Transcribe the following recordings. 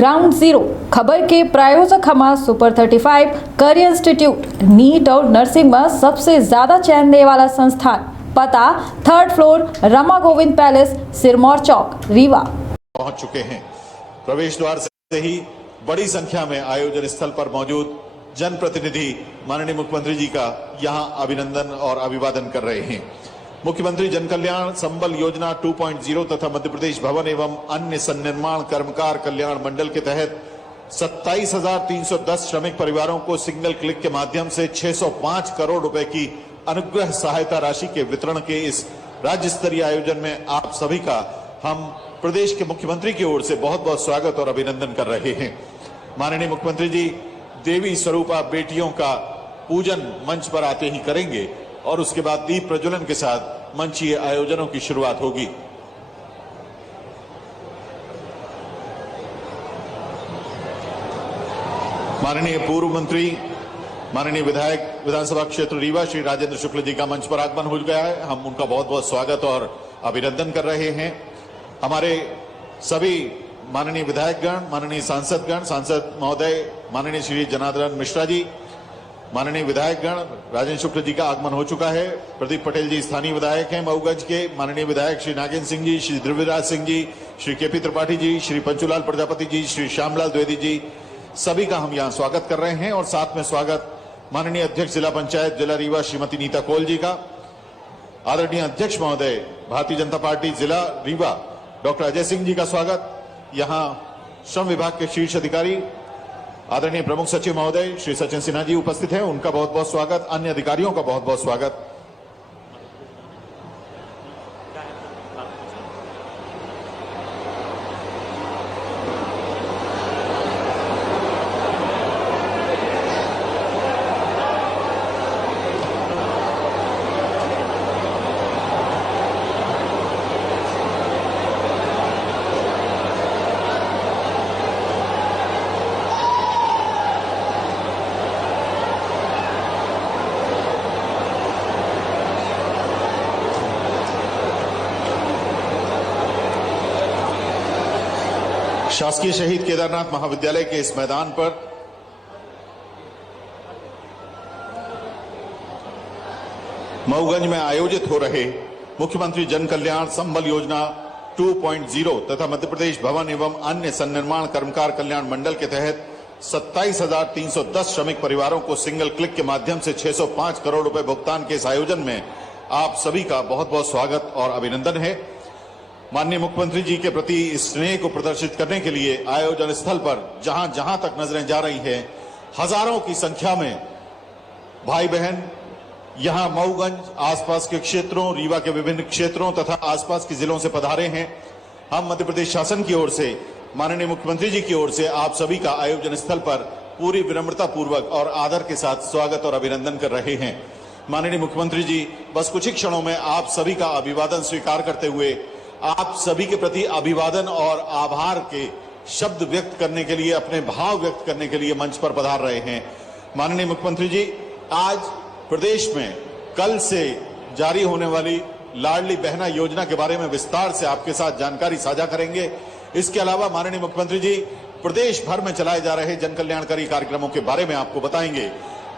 Ground zero खबर के प्रायोजक हमारा सुपर 35 करियर इंस्टीट्यूट नीट और नर्सिंग में सबसे ज्यादा चयन देने वाला संस्थान। पता 3rd floor Rama Govind palace, Sirmaur Chowk, Rewa. पहुंच चुके हैं। प्रवेश द्वार से ही बड़ी संख्या में आयोजन स्थल पर मौजूद जनप्रतिनिधि माननीय मुख्यमंत्री जी का यहां अभिनंदन और अभिवादन कर रहे हैं। मुख्यमंत्री जन कल्याण संबल योजना 2.0 तथा मध्य प्रदेश भवन एवं अन्य सन्निर्माण कर्मकार कल्याण मंडल के तहत 27,310 श्रमिक परिवारों को सिंगल क्लिक के माध्यम से 605 करोड़ रुपए की अनुग्रह सहायता राशि के वितरण के इस राज्य स्तरीय आयोजन में आप सभी का हम प्रदेश के मुख्यमंत्री की ओर से बहुत बहुत स्वागत और अभिनंदन कर रहे हैं। माननीय मुख्यमंत्री जी देवी स्वरूपा बेटियों का पूजन मंच पर आते ही करेंगे और उसके बाद दीप प्रज्वलन के साथ मंचीय आयोजनों की शुरुआत होगी। माननीय पूर्व मंत्री, माननीय विधायक विधानसभा क्षेत्र रीवा श्री राजेंद्र शुक्ल जी का मंच पर आगमन हो गया है। हम उनका बहुत बहुत स्वागत और अभिनंदन कर रहे हैं। हमारे सभी माननीय विधायकगण, माननीय सांसदगण, सांसद महोदय माननीय श्री जनार्दन मिश्रा जी, माननीय विधायकगण, राजेंद्र शुक्ल जी का आगमन हो चुका है। प्रदीप पटेल जी स्थानीय विधायक हैं मऊगंज के। माननीय विधायक श्री नागेंद्र सिंह जी, श्री ध्रुवराज सिंह जी, श्री केपी त्रिपाठी जी, श्री पंचूलाल प्रजापति जी, श्री श्यामलाल द्विवेदी जी, सभी का हम यहाँ स्वागत कर रहे हैं। और साथ में स्वागत माननीय अध्यक्ष जिला पंचायत जिला रीवा श्रीमती नीता कोल जी का, आदरणीय अध्यक्ष महोदय भारतीय जनता पार्टी जिला रीवा डॉक्टर अजय सिंह जी का स्वागत। यहाँ श्रम विभाग के शीर्ष अधिकारी आदरणीय प्रमुख सचिव महोदय श्री सचिन सिन्हा जी उपस्थित हैं, उनका बहुत बहुत स्वागत। अन्य अधिकारियों का बहुत बहुत स्वागत। शासकीय शहीद केदारनाथ महाविद्यालय के इस मैदान पर मऊगंज में आयोजित हो रहे मुख्यमंत्री जन कल्याण संबल योजना 2.0 तथा मध्य प्रदेश भवन एवं अन्य सन्निर्माण कर्मकार कल्याण मंडल के तहत 27,310 श्रमिक परिवारों को सिंगल क्लिक के माध्यम से 605 करोड़ रुपए भुगतान के इस आयोजन में आप सभी का बहुत बहुत स्वागत और अभिनंदन है। माननीय मुख्यमंत्री जी के प्रति इस स्नेह को प्रदर्शित करने के लिए आयोजन स्थल पर जहां जहां तक नजरें जा रही हैं, हजारों की संख्या में भाई बहन यहां मऊगंज आसपास के क्षेत्रों, रीवा के विभिन्न क्षेत्रों तथा आसपास के जिलों से पधारे हैं। हम मध्य प्रदेश शासन की ओर से, माननीय मुख्यमंत्री जी की ओर से आप सभी का आयोजन स्थल पर पूरी विनम्रता पूर्वक और आदर के साथ स्वागत और अभिनंदन कर रहे हैं। माननीय मुख्यमंत्री जी बस कुछ ही क्षणों में आप सभी का अभिवादन स्वीकार करते हुए आप सभी के प्रति अभिवादन और आभार के शब्द व्यक्त करने के लिए, अपने भाव व्यक्त करने के लिए मंच पर पधार रहे हैं। माननीय मुख्यमंत्री जी आज प्रदेश में कल से जारी होने वाली लाडली बहना योजना के बारे में विस्तार से आपके साथ जानकारी साझा करेंगे। इसके अलावा माननीय मुख्यमंत्री जी प्रदेश भर में चलाए जा रहे जन कल्याणकारी कार्यक्रमों के बारे में आपको बताएंगे।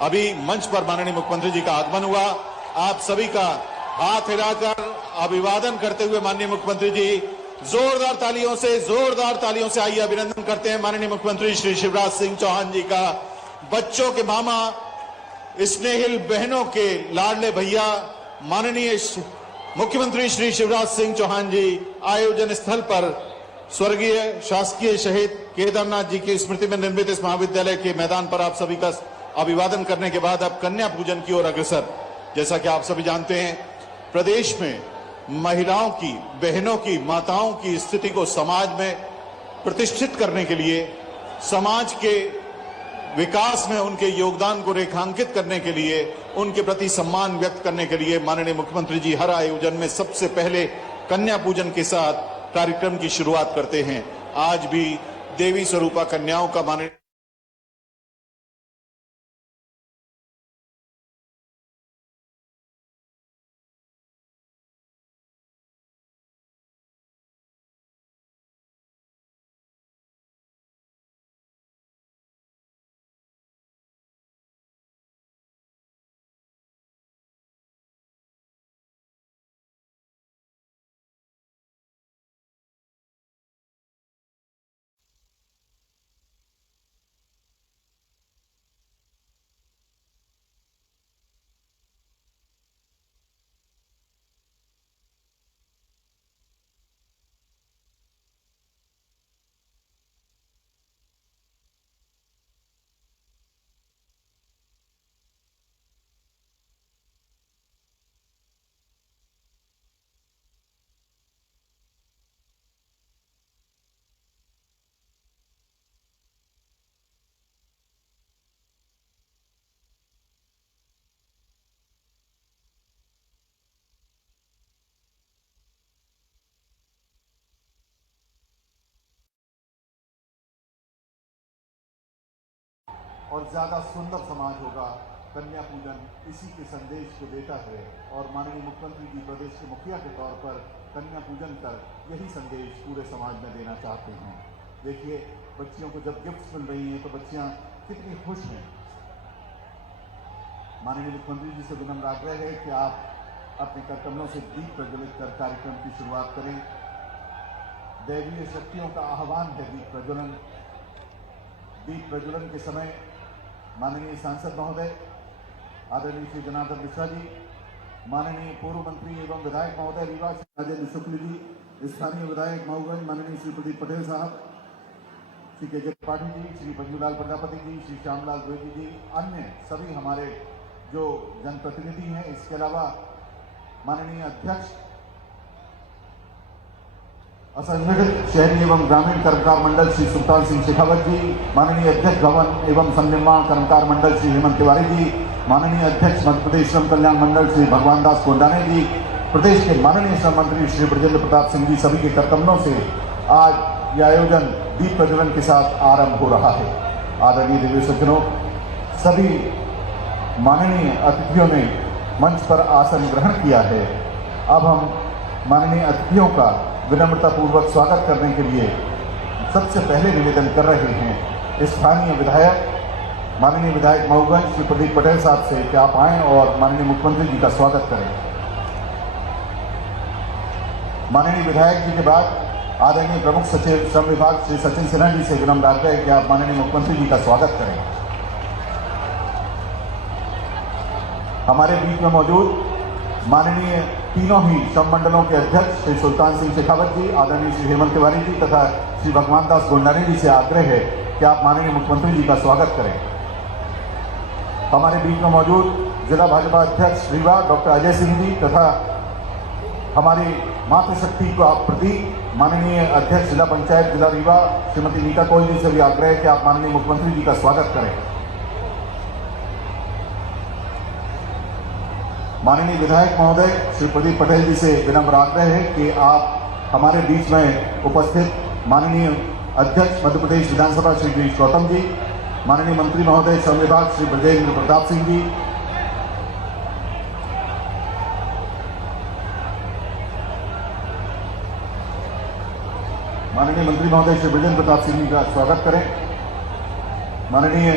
अभी मंच पर माननीय मुख्यमंत्री जी का आगमन हुआ। आप सभी का हाथ हिलाकर अभिवादन करते हुए माननीय मुख्यमंत्री जी जोरदार तालियों से आइए अभिनंदन करते हैं माननीय मुख्यमंत्री श्री शिवराज सिंह चौहान जी का। बच्चों के मामा, स्नेहिल बहनों के लाडले भैया माननीय मुख्यमंत्री श्री शिवराज सिंह चौहान जी आयोजन स्थल पर स्वर्गीय शासकीय शहीद केदारनाथ जी की स्मृति में निर्मित इस महाविद्यालय के मैदान पर आप सभी का अभिवादन करने के बाद अब कन्या पूजन की ओर अग्रसर। जैसा कि आप सभी जानते हैं, प्रदेश में महिलाओं की, बहनों की, माताओं की स्थिति को समाज में प्रतिष्ठित करने के लिए, समाज के विकास में उनके योगदान को रेखांकित करने के लिए, उनके प्रति सम्मान व्यक्त करने के लिए माननीय मुख्यमंत्री जी हर आयोजन में सबसे पहले कन्या पूजन के साथ कार्यक्रम की शुरुआत करते हैं। आज भी देवी स्वरूपा कन्याओं का माननीय और ज़्यादा सुंदर समाज होगा। कन्या पूजन इसी के संदेश को देता है और माननीय मुख्यमंत्री जी प्रदेश के मुखिया के तौर पर कन्या पूजन कर यही संदेश पूरे समाज में देना चाहते हैं। देखिए, बच्चियों को जब गिफ्ट्स मिल रही हैं तो बच्चियां कितनी खुश हैं। माननीय मुख्यमंत्री जी से विनम्र आग्रह है कि आप अपने करकमलों से दीप प्रज्वलित कर कार्यक्रम की शुरुआत करें। दैवीय शक्तियों का आह्वान है दीप प्रज्वलन। दीप प्रज्वलन के समय माननीय सांसद महोदय आदरणीय श्री जनार्दन मिश्रा जी, माननीय पूर्व मंत्री एवं विधायक महोदय रीवा श्री राजेंद्र शुक्ल जी, स्थानीय विधायक मऊगंज माननीय श्री प्रदीप पटेल साहब, श्री के त्रिपाठी जी, श्री बंजूलाल प्रजापति जी, श्री श्यामलाल द्विवेदी जी, अन्य सभी हमारे जो जनप्रतिनिधि हैं, इसके अलावा माननीय अध्यक्ष असंगठित शहरी एवं ग्रामीण कर्मकार मंडल श्री सुल्तान सिंह शेखावत जी, माननीय अध्यक्ष भवन एवं सन्निर्माण कर्मकार मंडल श्री हेमंत तिवारी जी, माननीय अध्यक्ष मध्य प्रदेश श्रम कल्याण मंडल श्री भगवान दास गोंडाने जी, प्रदेश के माननीय श्रम मंत्री श्री ब्रजेंद्र प्रताप सिंह जी, सभी के करतम्बों से आज यह आयोजन दीप प्रज्वलन के साथ आरंभ हो रहा है। आदरणीय दिव्य सज्जनों, सभी माननीय अतिथियों ने मंच पर आसन ग्रहण किया है। अब हम माननीय अतिथियों का विनम्रतापूर्वक स्वागत करने के लिए सबसे पहले निवेदन कर रहे हैं स्थानीय विधायक माननीय विधायक मऊगंज श्री प्रदीप पटेल साहब से कि आप आएं और माननीय मुख्यमंत्री जी का स्वागत करें। माननीय विधायक जी के बाद आदरणीय प्रमुख सचिव श्रम विभाग श्री सचिन सिन्हा जी से विनम्र आग्रह है कि आप माननीय मुख्यमंत्री जी का स्वागत करें। हमारे बीच में मौजूद माननीय तीनों ही श्रम मंडलों के अध्यक्ष श्री सुल्तान सिंह शेखावत जी, आदरणीय श्री हेमंत तिवारी जी तथा श्री भगवान दास गोंडाने जी से आग्रह है कि आप माननीय मुख्यमंत्री जी का स्वागत करें। हमारे बीच में मौजूद जिला भाजपा अध्यक्ष रीवा डॉक्टर अजय सिंह जी तथा हमारी मातृशक्ति का प्रतीक माननीय अध्यक्ष जिला पंचायत जिला रीवा श्रीमती नीता कौल जी से भी आग्रह है कि आप माननीय मुख्यमंत्री जी का स्वागत करें। माननीय विधायक महोदय श्री प्रदीप पटेल जी से विनम्र आग्रह है कि आप हमारे बीच में उपस्थित माननीय अध्यक्ष मध्य प्रदेश विधानसभा श्री गिरीश गौतम जी, माननीय मंत्री महोदय श्रम विभाग श्री ब्रजेंद्र प्रताप सिंह जी, माननीय मंत्री महोदय श्री ब्रजेंद्र प्रताप सिंह जी का स्वागत करें। माननीय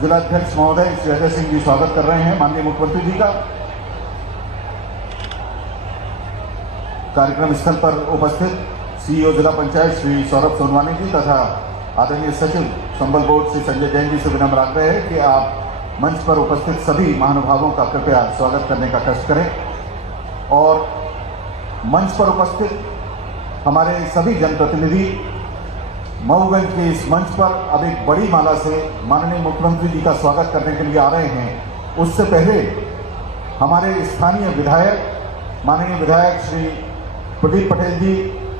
जिलाध्यक्ष महोदय श्री अजय सिंह जी स्वागत कर रहे हैं माननीय मुख्यमंत्री जी का। कार्यक्रम स्थल पर उपस्थित सीईओ जिला पंचायत श्री सौरभ सोनवानी जी तथा आदरणीय सचिव संबल बोर्ड श्री संजय जैन जी से विनम्र आग्रह है कि आप मंच पर उपस्थित सभी महानुभावों का कृपया स्वागत करने का कष्ट करें और मंच पर उपस्थित हमारे सभी जनप्रतिनिधि मऊगंज के इस मंच पर अब एक बड़ी माला से माननीय मुख्यमंत्री जी का स्वागत करने के लिए आ रहे हैं। उससे पहले हमारे स्थानीय विधायक माननीय विधायक श्री प्रदीप पटेल जी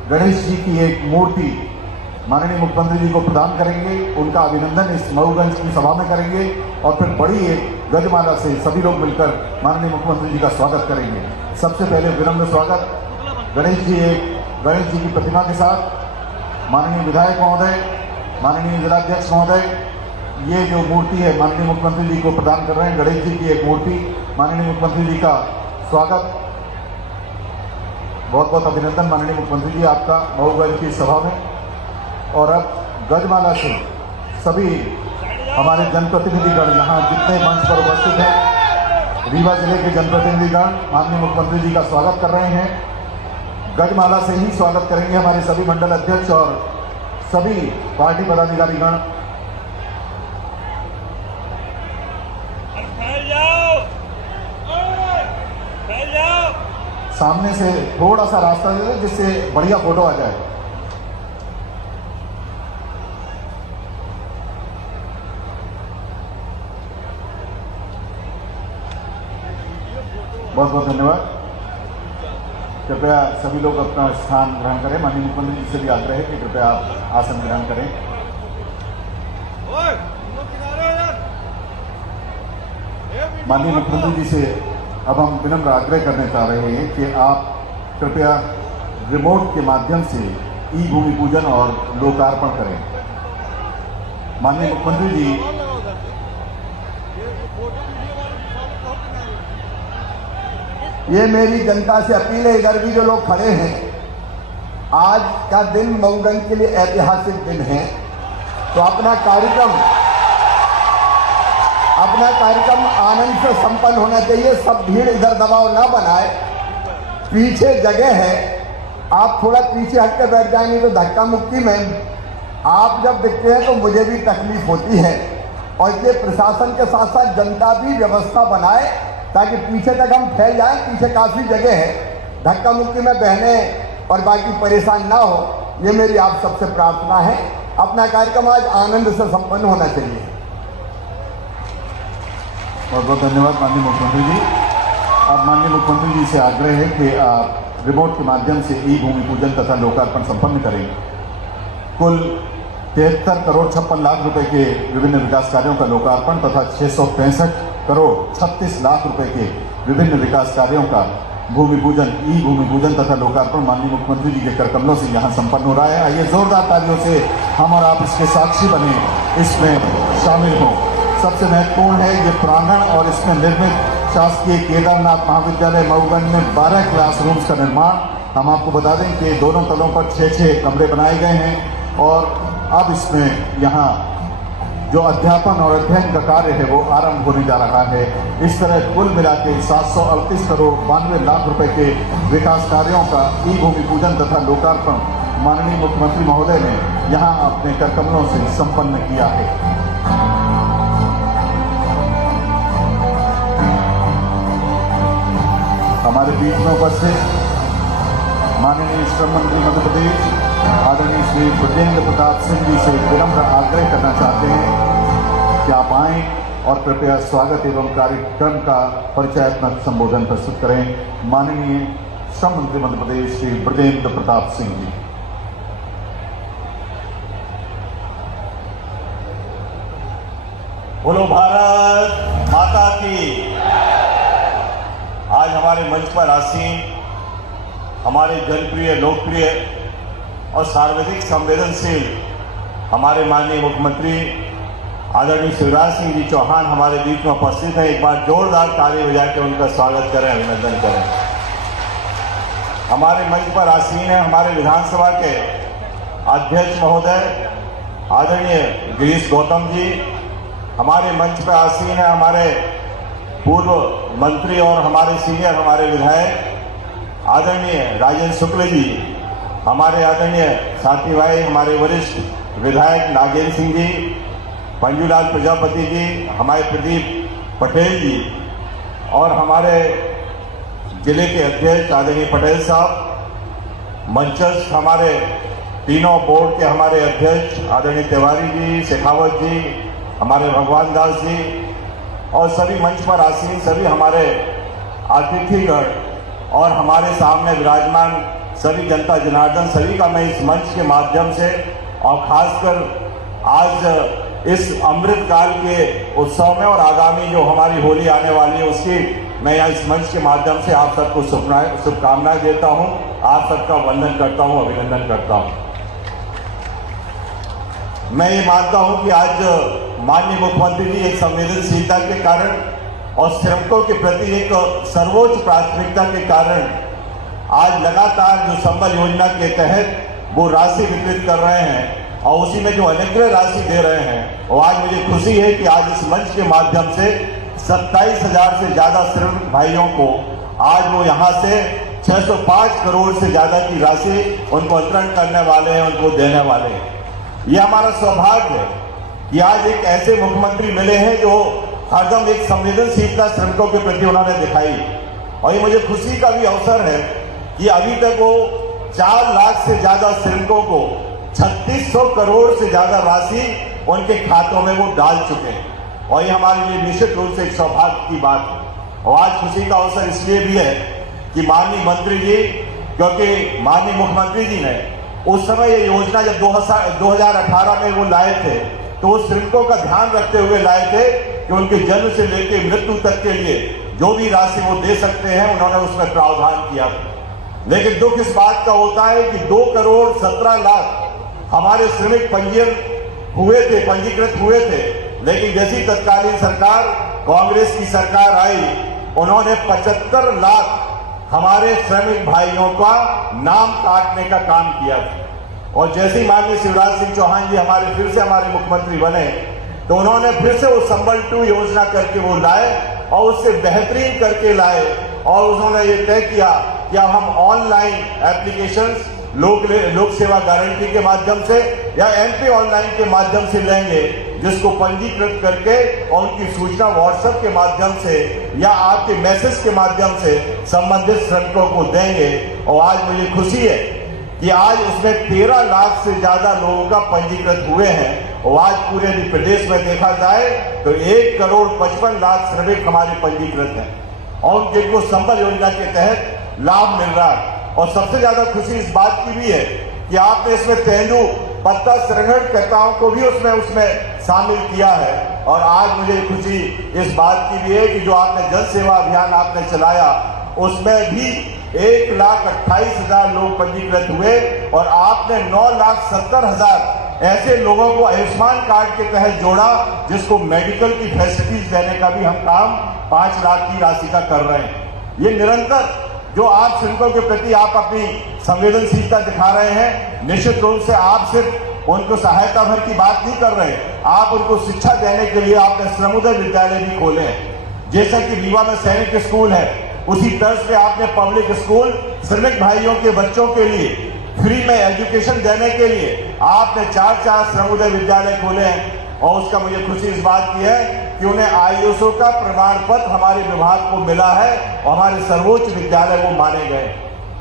गणेश जी की एक मूर्ति माननीय मुख्यमंत्री जी को प्रदान करेंगे। उनका अभिनंदन इस मऊगंज की सभा में करेंगे और फिर बड़ी एक गजमाला से सभी लोग मिलकर माननीय मुख्यमंत्री जी का स्वागत करेंगे। सबसे पहले विनम्र स्वागत गणेश जी की प्रतिमा के साथ माननीय विधायक महोदय, माननीय जिलाध्यक्ष महोदय, ये जो मूर्ति है माननीय मुख्यमंत्री जी को प्रदान कर रहे हैं। गणेश जी की एक मूर्ति माननीय मुख्यमंत्री जी का स्वागत। बहुत बहुत अभिनंदन माननीय मुख्यमंत्री जी आपका मऊगंज की सभा में। और अब गजमाला से सभी हमारे जनप्रतिनिधिगण यहाँ जितने मंच पर उपस्थित हैं, रीवा जिले के जनप्रतिनिधिगण माननीय मुख्यमंत्री जी का स्वागत कर रहे हैं। गजमाला से ही स्वागत करेंगे हमारे सभी मंडल अध्यक्ष और सभी पार्टी पदाधिकारीगण। सामने से थोड़ा सा रास्ता दे दो जिससे बढ़िया फोटो आ जाए। बहुत बहुत धन्यवाद। कृपया सभी लोग अपना स्थान ग्रहण करें। माननीय मुख्यमंत्री जी से भी आग्रह है कि कृपया आप आसन ग्रहण करें। माननीय मुख्यमंत्री जी से अब हम विनम्र आग्रह करने चाह रहे हैं कि आप कृपया रिमोट के माध्यम से ई भूमि पूजन और लोकार्पण करें। माननीय मुख्यमंत्री जी ये मेरी जनता से अपील है। इधर भी जो लोग खड़े हैं, आज का दिन मऊगंज के लिए ऐतिहासिक दिन है, तो अपना कार्यक्रम आनंद से संपन्न होना चाहिए। सब भीड़ इधर दबाव ना बनाए, पीछे जगह है, आप थोड़ा पीछे हट के बैठ जाएंगे तो धक्का मुक्की में आप जब दिखते हैं तो मुझे भी तकलीफ होती है। और इसलिए प्रशासन के साथ साथ जनता भी व्यवस्था बनाए ताकि पीछे तक हम फैल जाएं। पीछे काफ़ी जगह है, धक्का मुक्की में बहने और बाकी परेशान ना हो, ये मेरी आप सबसे प्रार्थना है। अपना कार्यक्रम आज आनंद से संपन्न होना चाहिए। बहुत बहुत धन्यवाद माननीय मुख्यमंत्री जी। अब माननीय मुख्यमंत्री जी से आग्रह है कि आप रिमोट के माध्यम से ई भूमि पूजन तथा लोकार्पण संपन्न करें। कुल 73 करोड़ 56 लाख रुपए के विभिन्न विकास कार्यों का लोकार्पण तथा 665 करोड़ 36 लाख रुपए के विभिन्न विकास कार्यों का भूमि पूजन, ई भूमि पूजन तथा लोकार्पण माननीय मुख्यमंत्री जी के कर कमलों से यहाँ संपन्न हो रहा है। आइए जोरदार तालियों से हम और आप इसके साक्षी बने, इसमें शामिल हों। सबसे महत्वपूर्ण है ये प्रांगण और इसमें निर्मित शासकीय केदारनाथ महाविद्यालय मऊगंज में 12 क्लासरूम्स का निर्माण। हम आपको बता दें कि दोनों तलों पर 6-6 कमरे बनाए गए हैं और अब इसमें यहाँ जो अध्यापन और अध्ययन का कार्य है वो आरंभ होने जा रहा है। इस तरह कुल मिला के 738 करोड़ 92 लाख रुपए के विकास कार्यों का ई भूमि पूजन तथा लोकार्पण माननीय मुख्यमंत्री महोदय ने यहाँ अपने कर कमलों से संपन्न किया है। हमारे बीच में उपस्थित माननीय श्रम मंत्री मध्य प्रदेश आदरणीय श्री ब्रजेंद्र प्रताप सिंह जी से विनम्र आग्रह करना चाहते हैं कि आप आएं और कृपया स्वागत एवं कार्यक्रम का परिचयात्मक संबोधन प्रस्तुत करें। माननीय श्रम मंत्री मध्य प्रदेश श्री ब्रजेंद्र प्रताप सिंह जी। बोलो भारत माता की। आज हमारे मंच पर आसीन हमारे जनप्रिय, लोकप्रिय और सार्वजनिक संवेदनशील हमारे माननीय मुख्यमंत्री आदरणीय शिवराज सिंह जी चौहान हमारे बीच में उपस्थित हैं। एक बार जोरदार ताली बजा के उनका स्वागत करें, अभिनंदन करें। हमारे मंच पर आसीन है हमारे विधानसभा के अध्यक्ष महोदय आदरणीय गिरीश गौतम जी। हमारे मंच पर आसीन है हमारे पूर्व मंत्री और हमारे सीनियर हमारे विधायक आदरणीय राजेंद्र शुक्ल जी। हमारे आदरणीय साथी भाई हमारे वरिष्ठ विधायक नागेंद्र सिंह जी, पंजूलाल प्रजापति जी, हमारे प्रदीप पटेल जी और हमारे जिले के अध्यक्ष आदरणीय पटेल साहब, मंचस्थ हमारे तीनों बोर्ड के हमारे अध्यक्ष आदरणीय तिवारी जी, शेखावत जी, हमारे भगवान दास जी और सभी मंच पर आसीन सभी हमारे अतिथिगण और हमारे सामने विराजमान सभी जनता जनार्दन, सभी का मैं इस मंच के माध्यम से और खासकर आज इस अमृत काल के उत्सव में और आगामी जो हमारी होली आने वाली है उसकी मैं यहाँ इस मंच के माध्यम से आप सबको शुभकामनाएं देता हूँ, आप सबका वंदन करता हूँ, अभिनंदन करता हूँ। मैं ये मानता हूँ कि आज माननीय मुख्यमंत्री जी एक संवेदनशीलता के कारण और श्रमिकों के प्रति एक सर्वोच्च प्राथमिकता के कारण आज लगातार जो संबल योजना के तहत वो राशि वितरित कर रहे हैं और उसी में जो अनुग्रह राशि दे रहे हैं, और आज मुझे खुशी है कि आज इस मंच के माध्यम से 27,000 से ज्यादा श्रमिक भाइयों को आज वो यहाँ से 605 करोड़ से ज्यादा की राशि उनको अंतरण करने वाले हैं, उनको देने वाले हैं। ये हमारा सौभाग्य है कि आज एक ऐसे मुख्यमंत्री मिले हैं जो हरदम एक संवेदनशीलता श्रमिकों के प्रति उन्होंने दिखाई। और ये मुझे खुशी का भी अवसर है कि अभी तक वो 4 लाख से ज्यादा श्रमिकों को 3600 करोड़ से ज्यादा राशि उनके खातों में वो डाल चुके हैं और ये हमारे लिए निश्चित रूप से एक सौभाग्य की बात है। और आज खुशी का अवसर इसलिए भी है कि माननीय मंत्री जी, क्योंकि माननीय मुख्यमंत्री जी ने उस समय ये योजना जब 2018 में वो लाए थे तो उस श्रमिकों का ध्यान रखते हुए लाए थे कि उनके जन्म से लेकर मृत्यु तक के लिए जो भी राशि वो दे सकते हैं उन्होंने उसमें प्रावधान किया। लेकिन दुख इस बात का होता है कि 2 करोड़ 17 लाख हमारे श्रमिक पंजीकृत हुए थे, लेकिन जैसी तत्कालीन सरकार कांग्रेस की सरकार आई उन्होंने 75 लाख हमारे श्रमिक भाइयों का नाम काटने का काम किया था। और जैसे ही माननीय शिवराज सिंह चौहान जी फिर से हमारे मुख्यमंत्री बने, तो उन्होंने फिर से वो संबल 2 योजना करके वो लाए और उससे बेहतरीन करके लाए। और उन्होंने ये तय किया कि अब हम ऑनलाइन एप्लीकेशंस लोक सेवा गारंटी के माध्यम से या एमपी ऑनलाइन के माध्यम से लेंगे, जिसको पंजीकृत करके और उनकी सूचना व्हाट्सएप के माध्यम से या आपके मैसेज के माध्यम से संबंधित श्रमिकों को देंगे। और आज मुझे खुशी है कि आज उसमें 13 लाख से ज्यादा लोगों का पंजीकृत हुए हैं। और आज पूरे प्रदेश में देखा जाए तो 1,55,00,000 श्रमिक हमारे पंजीकृत हैं और जिनको संबल योजना के तहत लाभ मिल रहा है। और सबसे ज्यादा खुशी इस बात की भी है कि आपने इसमें तेंदु पत्ता संग्रहणकर्ताओं को भी उसमें शामिल किया है। और आज मुझे खुशी इस बात की भी है कि जो आपने जन सेवा अभियान आपने चलाया, उसमें भी 1,28,000 लोग पंजीकृत हुए और आपने 9,70,000 ऐसे लोगों को आयुष्मान कार्ड के तहत जोड़ा, जिसको मेडिकल की फैसिलिटीज देने का भी हम काम 5 लाख की राशि का कर रहे हैं। ये निरंतर जो आप श्रमिकों के प्रति आप अपनी संवेदनशीलता दिखा रहे हैं, निश्चित रूप से आप सिर्फ उनको सहायता भर की बात नहीं कर रहे, आप उनको शिक्षा देने के लिए आपने श्रमोदय विद्यालय भी खोले हैं। जैसा कि रीवा में सैनिक स्कूल है, उसी तर्ज पे आपने पब्लिक स्कूल श्रमिक भाइयों के बच्चों के लिए फ्री में एजुकेशन देने के लिए आपने 4 श्रमोदय विद्यालय खोले हैं। और उसका मुझे खुशी इस बात की है कि उन्हें ISO का प्रमाण पत्र हमारे विभाग को मिला है और हमारे सर्वोच्च विद्यालय वो माने गए।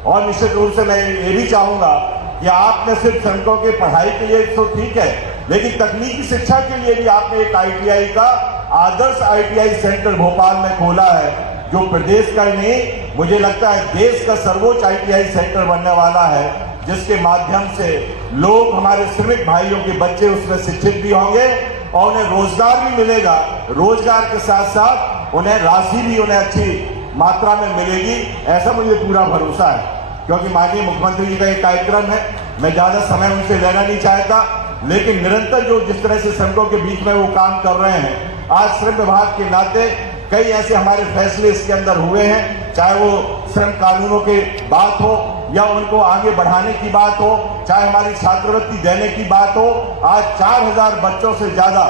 और निश्चित रूप से मैं ये भी चाहूंगा कि आपने सिर्फ श्रमिकों की पढ़ाई के लिए तो ठीक है, लेकिन तकनीकी शिक्षा के लिए भी आपने एक ITI का आदर्श ITI सेंटर भोपाल में खोला है, जो प्रदेश का नहीं, मुझे लगता है देश का सर्वोच्च ITI सेंटर बनने वाला है, जिसके माध्यम से लोग, हमारे श्रमिक भाइयों के बच्चे उसमें शिक्षित भी होंगे और उन्हें रोजगार भी मिलेगा। रोजगार के साथ साथ उन्हें राशि भी उन्हें अच्छी मात्रा में मिलेगी, ऐसा मुझे पूरा भरोसा है। क्योंकि माननीय मुख्यमंत्री जी का एक कार्यक्रम है, मैं ज्यादा समय उनसे लेना नहीं चाहता, लेकिन निरंतर जो जिस तरह से श्रमिकों के बीच में वो काम कर रहे हैं, आज श्रम विभाग के नाते कई ऐसे हमारे फैसले इसके अंदर हुए हैं, चाहे वो श्रम कानूनों की बात हो या उनको आगे बढ़ाने की बात हो, चाहे हमारी छात्रवृत्ति देने की बात हो। आज 4,000 बच्चों से ज्यादा,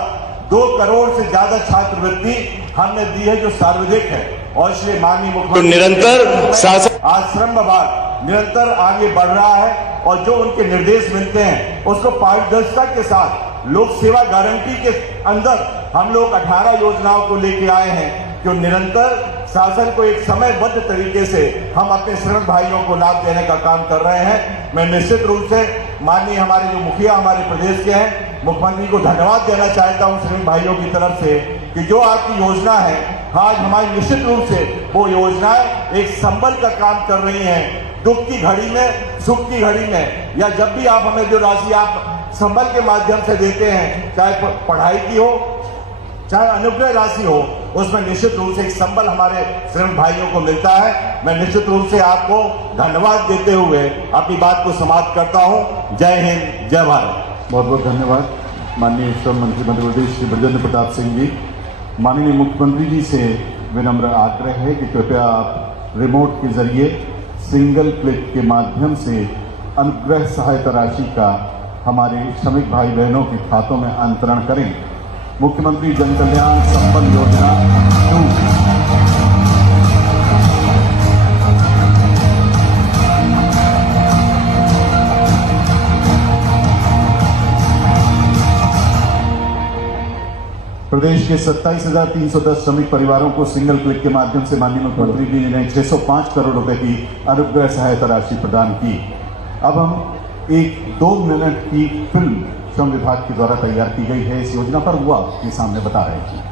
2 करोड़ से ज्यादा छात्रवृत्ति हमने दी है, जो सार्वजनिक है। और इसलिए माननीय मुख्यमंत्री निरंतर शासन, आज श्रम विभाग निरंतर आगे बढ़ रहा है और जो उनके निर्देश मिलते हैं उसको पारदर्शिता के साथ लोक सेवा गारंटी के अंदर हम लोग 18 योजनाओं को लेके आए हैं, जो निरंतर शासन को एक समयबद्ध तरीके से हम अपने श्रमिक भाइयों को लाभ देने का काम कर रहे हैं। मैं निश्चित रूप से माननीय हमारे जो मुखिया हमारे प्रदेश के हैं, मुख्यमंत्री को धन्यवाद देना चाहता हूं श्रमिक भाइयों की तरफ से कि जो आपकी योजना है, आज हमारी निश्चित रूप से वो योजनाएं एक संबल का काम कर रही हैं। दुख की घड़ी में, सुख की घड़ी में, या जब भी आप हमें जो राशि आप संबल के माध्यम से देते हैं, चाहे पढ़ाई की हो चाहे अनुग्रह राशि हो, उसमें निश्चित रूप से एक संबल हमारे श्रमिक भाइयों को मिलता है। मैं निश्चित रूप से आपको धन्यवाद देते हुए अपनी बात को समाप्त करता हूं। जय हिंद, जय भारत। बहुत बहुत धन्यवाद माननीय श्रम मंत्री मध्य प्रदेश श्री ब्रजेंद्र प्रताप सिंह जी। माननीय मुख्यमंत्री जी से विनम्र आग्रह है कि कृपया आप रिमोट के जरिए सिंगल क्लिक के माध्यम से अनुग्रह सहायता राशि का हमारे श्रमिक भाई बहनों के खातों में अंतरण करें। मुख्यमंत्री जन कल्याण संबल योजना 2 प्रदेश के 27,310 श्रमिक परिवारों को सिंगल क्लिक के माध्यम से माननीय मुख्यमंत्री जी ने 605 करोड़ रुपए की अनुग्रह सहायता राशि प्रदान की। अब हम एक 2 मिनट की फिल्म श्रम विभाग के द्वारा तैयार की गई है इस योजना पर, वो आपके सामने बता रहे हैं।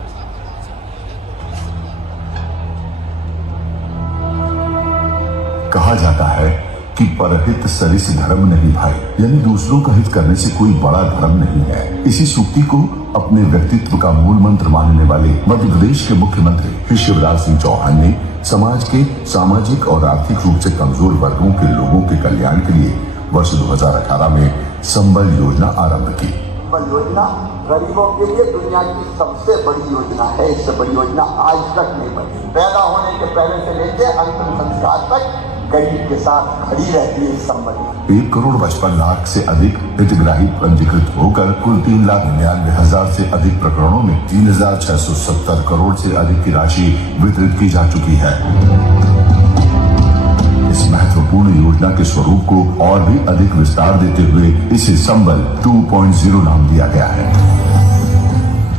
कहा जाता है कि परहित सरिस धर्म नहीं भाई, यानी दूसरों का हित करने से कोई बड़ा धर्म नहीं है। इसी सूक्ति को अपने व्यक्तित्व का मूल मंत्र मानने वाले मध्य प्रदेश के मुख्यमंत्री श्री शिवराज सिंह चौहान ने समाज के सामाजिक और आर्थिक रूप से कमजोर वर्गों के लोगों के कल्याण के लिए वर्ष 2018 में संबल योजना आरंभ की। उज्ज्वल योजना गरीबों के लिए दुनिया की सबसे बड़ी योजना है। इससे बड़ी योजना आज तक नहीं बनी। पैदा होने के पहले से लेकर अंतिम संस्कार तक गरीब के साथ खड़ी रहती है। इस संबंध 1,55,00,000 से अधिक हितग्राही पंजीकृत होकर कुल 3,99,000 से अधिक प्रकरणों में 3,670 करोड़ से अधिक की राशि वितरित की जा चुकी है। इस महत्वपूर्ण योजना के स्वरूप को और भी अधिक विस्तार देते हुए इसे संबल 2.0 नाम दिया गया है।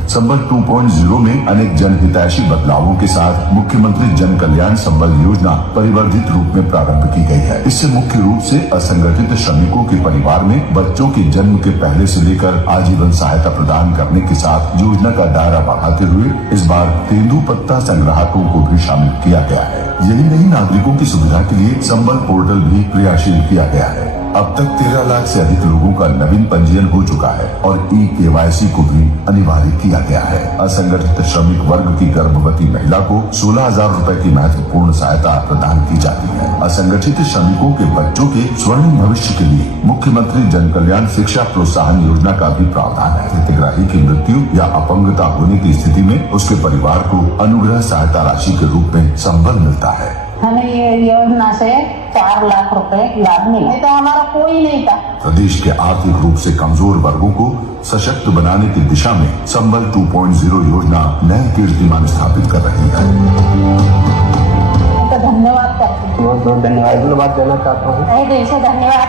संबल 2.0 में अनेक जनहितैषी बदलावों के साथ मुख्यमंत्री जन कल्याण संबल योजना परिवर्धित रूप में प्रारंभ की गई है। इससे मुख्य रूप से असंगठित श्रमिकों के परिवार में बच्चों के जन्म के पहले से लेकर आजीवन सहायता प्रदान करने के साथ योजना का दायरा बढ़ाते हुए इस बार तेंदुपत्ता संग्राहकों को भी शामिल किया गया है। यही नहीं, नागरिकों की सुविधा के लिए संबल पोर्टल भी क्रियाशील किया गया है। अब तक 13 लाख से अधिक लोगों का नवीन पंजीयन हो चुका है और KYC को भी अनिवार्य किया गया है। असंगठित श्रमिक वर्ग की गर्भवती महिला को 16,000 रुपए की महत्वपूर्ण सहायता प्रदान की जाती है। असंगठित श्रमिकों के बच्चों के स्वर्णिम भविष्य के लिए मुख्यमंत्री जन कल्याण शिक्षा प्रोत्साहन योजना का भी प्रावधान है। हितग्राही की मृत्यु या अपंगता होने की स्थिति में उसके परिवार को अनुग्रह सहायता राशि के रूप में संबल मिलता है। हमें ये योजना से 4 लाख रुपए लाभ मिला। नहीं तो हमारा कोई नहीं था। प्रदेश के आर्थिक रूप से कमजोर वर्गों को सशक्त बनाने की दिशा में संबल 2.0 योजना नए कीर्तिमान स्थापित कर रही है। तो धन्यवाद करती हूँ। बहुत बहुत धन्यवाद देना चाहता हूँ। तहे दिल से धन्यवाद।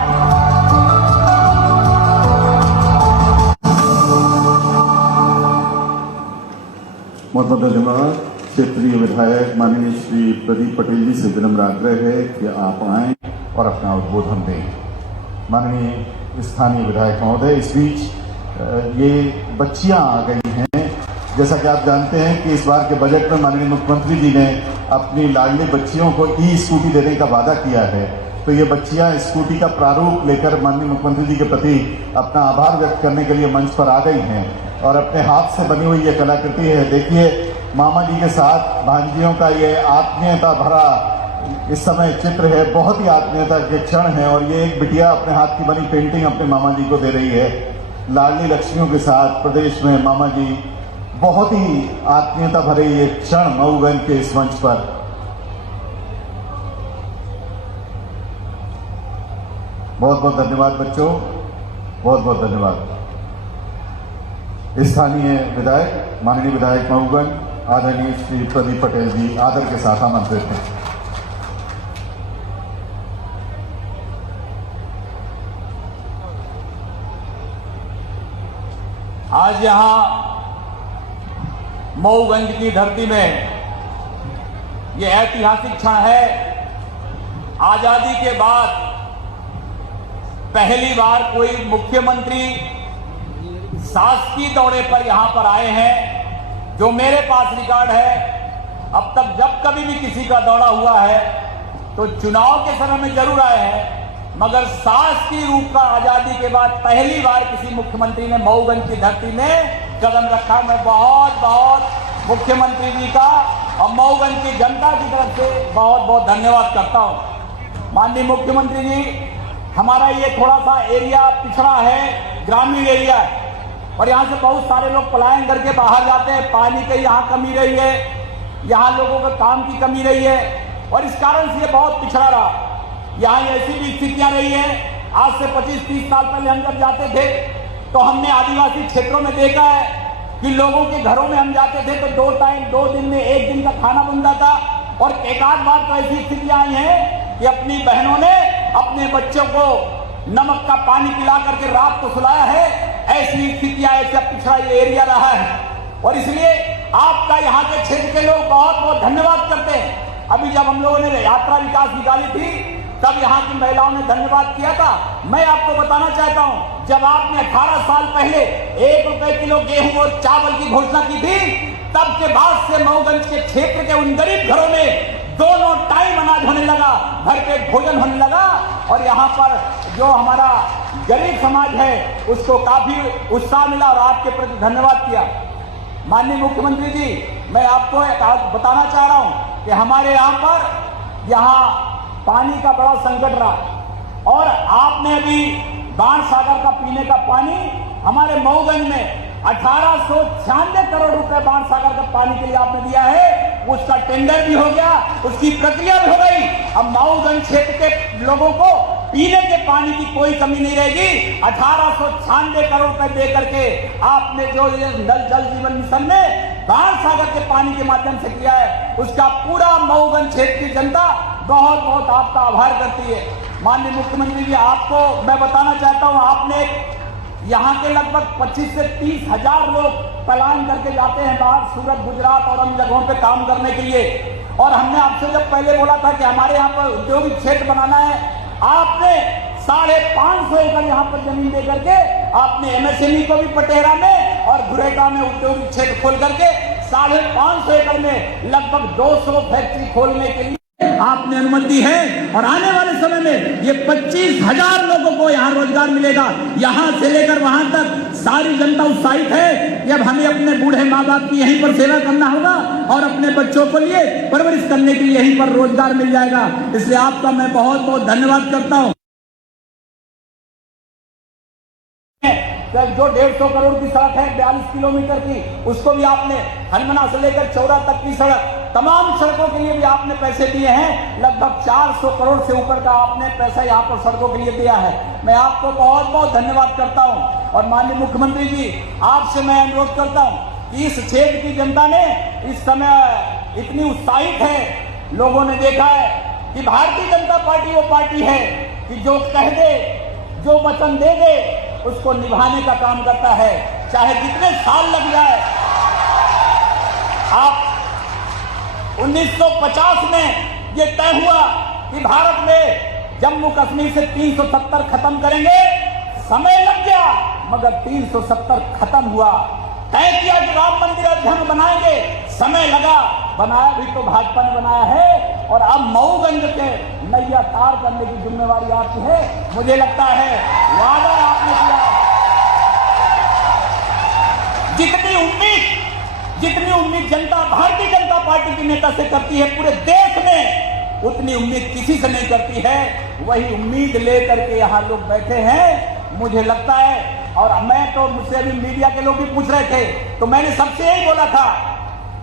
बहुत बहुत धन्यवाद। क्षेत्रीय विधायक माननीय श्री प्रदीप पटेल जी से विनम्र आग्रह है कि आप आएं और अपना उद्बोधन दें। माननीय स्थानीय विधायक महोदय, इस बीच ये बच्चियां आ गई हैं। जैसा कि आप जानते हैं कि इस बार के बजट में माननीय मुख्यमंत्री जी ने अपनी लाडली बच्चियों को स्कूटी देने का वादा किया है। तो ये बच्चियां स्कूटी का प्रारूप लेकर माननीय मुख्यमंत्री जी के प्रति अपना आभार व्यक्त करने के लिए मंच पर आ गई हैं और अपने हाथ से बनी हुई ये कलाकृति है। देखिए, मामा जी के साथ भांजियों का ये आत्मीयता भरा इस समय चित्र है। बहुत ही आत्मीयता के क्षण है और ये एक बिटिया अपने हाथ की बनी पेंटिंग अपने मामा जी को दे रही है। लाडली लक्ष्मियों के साथ प्रदेश में मामा जी, बहुत ही आत्मीयता भरे ये क्षण मऊगंज के इस मंच पर। बहुत बहुत धन्यवाद बच्चों, बहुत बहुत धन्यवाद। स्थानीय विधायक माननीय विधायक मऊगंज आदरणीय श्री प्रदीप पटेल जी आदर के साथ आमंत्रित हैं। आज यहाँ मऊगंज की धरती में ये ऐतिहासिक क्षण है। आजादी के बाद पहली बार कोई मुख्यमंत्री शासकीय दौरे पर यहां पर आए हैं। जो मेरे पास रिकॉर्ड है, अब तक जब कभी भी किसी का दौरा हुआ है तो चुनाव के समय में जरूर आए हैं, मगर शासकीय रूप का आजादी के बाद पहली बार किसी मुख्यमंत्री ने मऊगंज की धरती में कदम रखा। मैं बहुत बहुत मुख्यमंत्री जी का और मऊगंज की जनता की तरफ से बहुत बहुत धन्यवाद करता हूं। माननीय मुख्यमंत्री जी, हमारा ये थोड़ा सा एरिया पिछड़ा है, ग्रामीण एरिया है और यहाँ से बहुत सारे लोग पलायन करके बाहर जाते हैं। पानी की यहाँ कमी रही है, यहाँ लोगों का काम की कमी रही है और इस कारण से ये बहुत पिछड़ा रहा। यहाँ ऐसी भी स्थितियां रही हैं। आज से 25-30 साल पहले हम जब जाते थे तो हमने आदिवासी क्षेत्रों में देखा है कि लोगों के घरों में हम जाते थे तो 2 टाइम 2 दिन में 1 दिन का खाना बनता था और एक आध बार तो ऐसी स्थितियां आई हैं कि अपनी बहनों ने अपने बच्चों को नमक का पानी पिला करके रात को सुलाया है। ऐसी स्थितियां, ऐसा पिछड़ा ये एरिया रहा है और इसलिए आपका यहाँ के क्षेत्र के लोग बहुत बहुत धन्यवाद करते हैं। अभी जब हम लोगों ने यात्रा विकास निकाली थी तब यहाँ की महिलाओं ने धन्यवाद किया था। मैं आपको बताना चाहता हूँ, जब आपने 18 साल पहले 1 रुपए किलो गेहूं और चावल की घोषणा की थी, तब के बाद से मऊगंज के क्षेत्र के उन गरीब घरों में दोनों टाइम अनाज होने लगा, घर पे भोजन होने लगा और यहाँ पर जो हमारा गरीब समाज है उसको काफी उत्साह मिला और आपके प्रति धन्यवाद किया। माननीय मुख्यमंत्री जी, मैं आपको बताना चाह रहा हूँ कि हमारे यहाँ पानी का बड़ा संकट रहा और आपने अभी बाण सागर का पीने का पानी हमारे मऊगंज में 1896 करोड़ रुपए बाण सागर का पानी के लिए आपने दिया है, उसका टेंडर भी हो गया, उसकी प्रक्रिया भी हो गई। अब मऊगंज क्षेत्र के लोगों को पीने के पानी की कोई कमी नहीं रहेगी। 1896 करोड़ रुपए दे करके आपने जो ये जल जीवन मिशन में बाण सागर के पानी के माध्यम से किया है, उसका पूरा मऊगंज क्षेत्र की जनता बहुत बहुत आपका आभार करती है। माननीय मुख्यमंत्री जी, आपको मैं बताना चाहता हूं, आपने यहाँ के लगभग 25 से 30 हजार लोग पलायन करके जाते हैं बाहर, सूरत, गुजरात और अन्य जगहों पे काम करने के लिए। और हमने आपसे जब पहले बोला था कि हमारे यहाँ पर औद्योगिक क्षेत्र बनाना है, आपने 550 एकड़ यहाँ पर जमीन दे करके आपने एमएसएमई को भी पटेरा में और गुरेटा में औद्योगिक क्षेत्र खोल करके 550 एकड़ में लगभग 200 फैक्ट्री खोलने के लिए आपने अनुमति दी है। और आने वाले समय में ये 25,000 लोगों को यहाँ रोजगार मिलेगा। यहाँ से लेकर वहां तक सारी जनता उत्साहित है कि अब हमें अपने बूढ़े माँ बाप की यहीं पर सेवा करना होगा और अपने बच्चों को लिए परवरिश करने के लिए यहीं पर रोजगार मिल जाएगा। इसलिए आपका मैं बहुत बहुत धन्यवाद करता हूँ। जो 150 करोड़ की सड़क है 42 किलोमीटर की, उसको भी आपने हनुमाना से लेकर चौरा तक की सड़क, तमाम सड़कों के लिए भी आपने पैसे दिए हैं। लगभग 400 करोड़ से ऊपर का आपने पैसा यहाँ पर सड़कों के लिए दिया है। मैं आपको बहुत बहुत धन्यवाद करता हूँ। और माननीय मुख्यमंत्री जी, आपसे मैं अनुरोध करता हूँ कि इस क्षेत्र की जनता ने इस समय इतनी उत्साहित है। लोगों ने देखा है कि भारतीय जनता पार्टी वो पार्टी है कि जो कह दे, जो वचन दे दे, उसको निभाने का काम करता है, चाहे जितने साल लग जाए। आप 1950 में ये तय हुआ कि भारत में जम्मू कश्मीर से 370 खत्म करेंगे, समय लग गया मगर 370 खत्म हुआ। तय किया कि राम मंदिर अयोध्या में बनाएंगे, समय लगा, बनाया भी तो भाजपा ने बनाया है। और अब मऊगंज के नैया तार करने की जिम्मेवारी आपकी है। मुझे लगता है वादा आपने किया, जितनी उम्मीद जनता भारतीय जनता पार्टी के नेता से करती है पूरे देश में, उतनी उम्मीद किसी से नहीं करती है। वही उम्मीद लेकर के यहाँ लोग बैठे हैं, मुझे लगता है। और मैं तो, मुझसे अभी मीडिया के लोग भी पूछ रहे थे, तो मैंने सबसे यही बोला था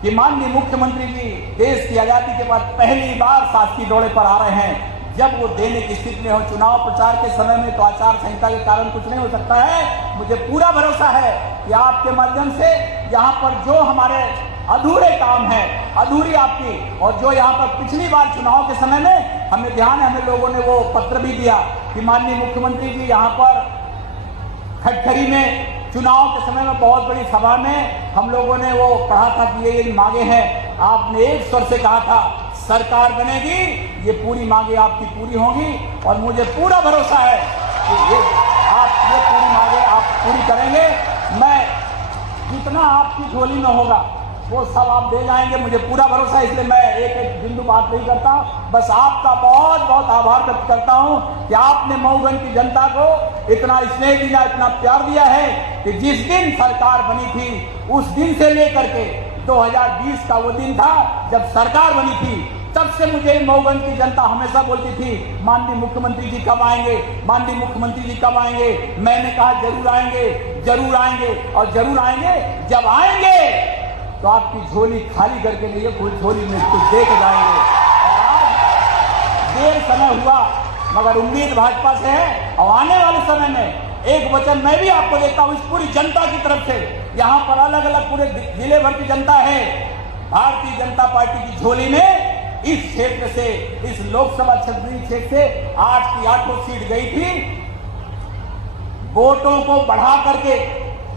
कि माननीय मुख्यमंत्री जी देश की आजादी के बाद पहली बार शासकीय दौरे पर आ रहे हैं। जब वो देने की स्थिति में हो, चुनाव प्रचार के समय में तो आचार संहिता के कारण कुछ नहीं हो सकता है। मुझे पूरा भरोसा है कि आपके माध्यम से यहाँ पर जो हमारे अधूरे काम है, अधूरी आपकी, और जो यहाँ पर पिछली बार चुनाव के समय में हमें ध्यान है, हमें लोगों ने वो पत्र भी दिया कि माननीय मुख्यमंत्री जी यहाँ पर खटखरी में चुनाव के समय में बहुत बड़ी सभा में हम लोगों ने वो पढ़ा था कि ये मांगे हैं। आपने एक स्वर से कहा था सरकार बनेगी, ये पूरी मांगे आपकी पूरी होंगी। और मुझे पूरा भरोसा है कि ये पूरी मांगे आप पूरी करेंगे। मैं जितना आपकी झोली में होगा वो सब आप दे जाएंगे, मुझे पूरा भरोसा है। इसलिए मैं एक एक बिंदु बात नहीं करता, बस आपका बहुत बहुत आभार व्यक्त करता हूं कि आपने मऊगंज की जनता को इतना स्नेह दिया, इतना प्यार दिया है कि जिस दिन सरकार बनी थी उस दिन से लेकर के 2020 का वो दिन था जब सरकार बनी थी, तब से मुझे मऊगंज की जनता हमेशा बोलती थी माननीय मुख्यमंत्री जी कब आएंगे, माननीय मुख्यमंत्री जी कब आएंगे। मैंने कहा जरूर आएंगे, जरूर आएंगे और जरूर आएंगे। जब आएंगे तो आपकी झोली खाली करके नहीं है, कोई झोली में कुछ दे के जाएंगे। और आज देर समय हुआ मगर उम्मीद भाजपा से है। और आने वाले समय में एक वचन मैं भी आपको देता हूं इस पूरी जनता की तरफ से, यहाँ पर अलग अलग पूरे जिले भर की जनता है। भारतीय जनता पार्टी की झोली में इस क्षेत्र से, इस लोकसभा क्षेत्र से 8 की 8 सीट गई थी। वोटों को बढ़ा करके,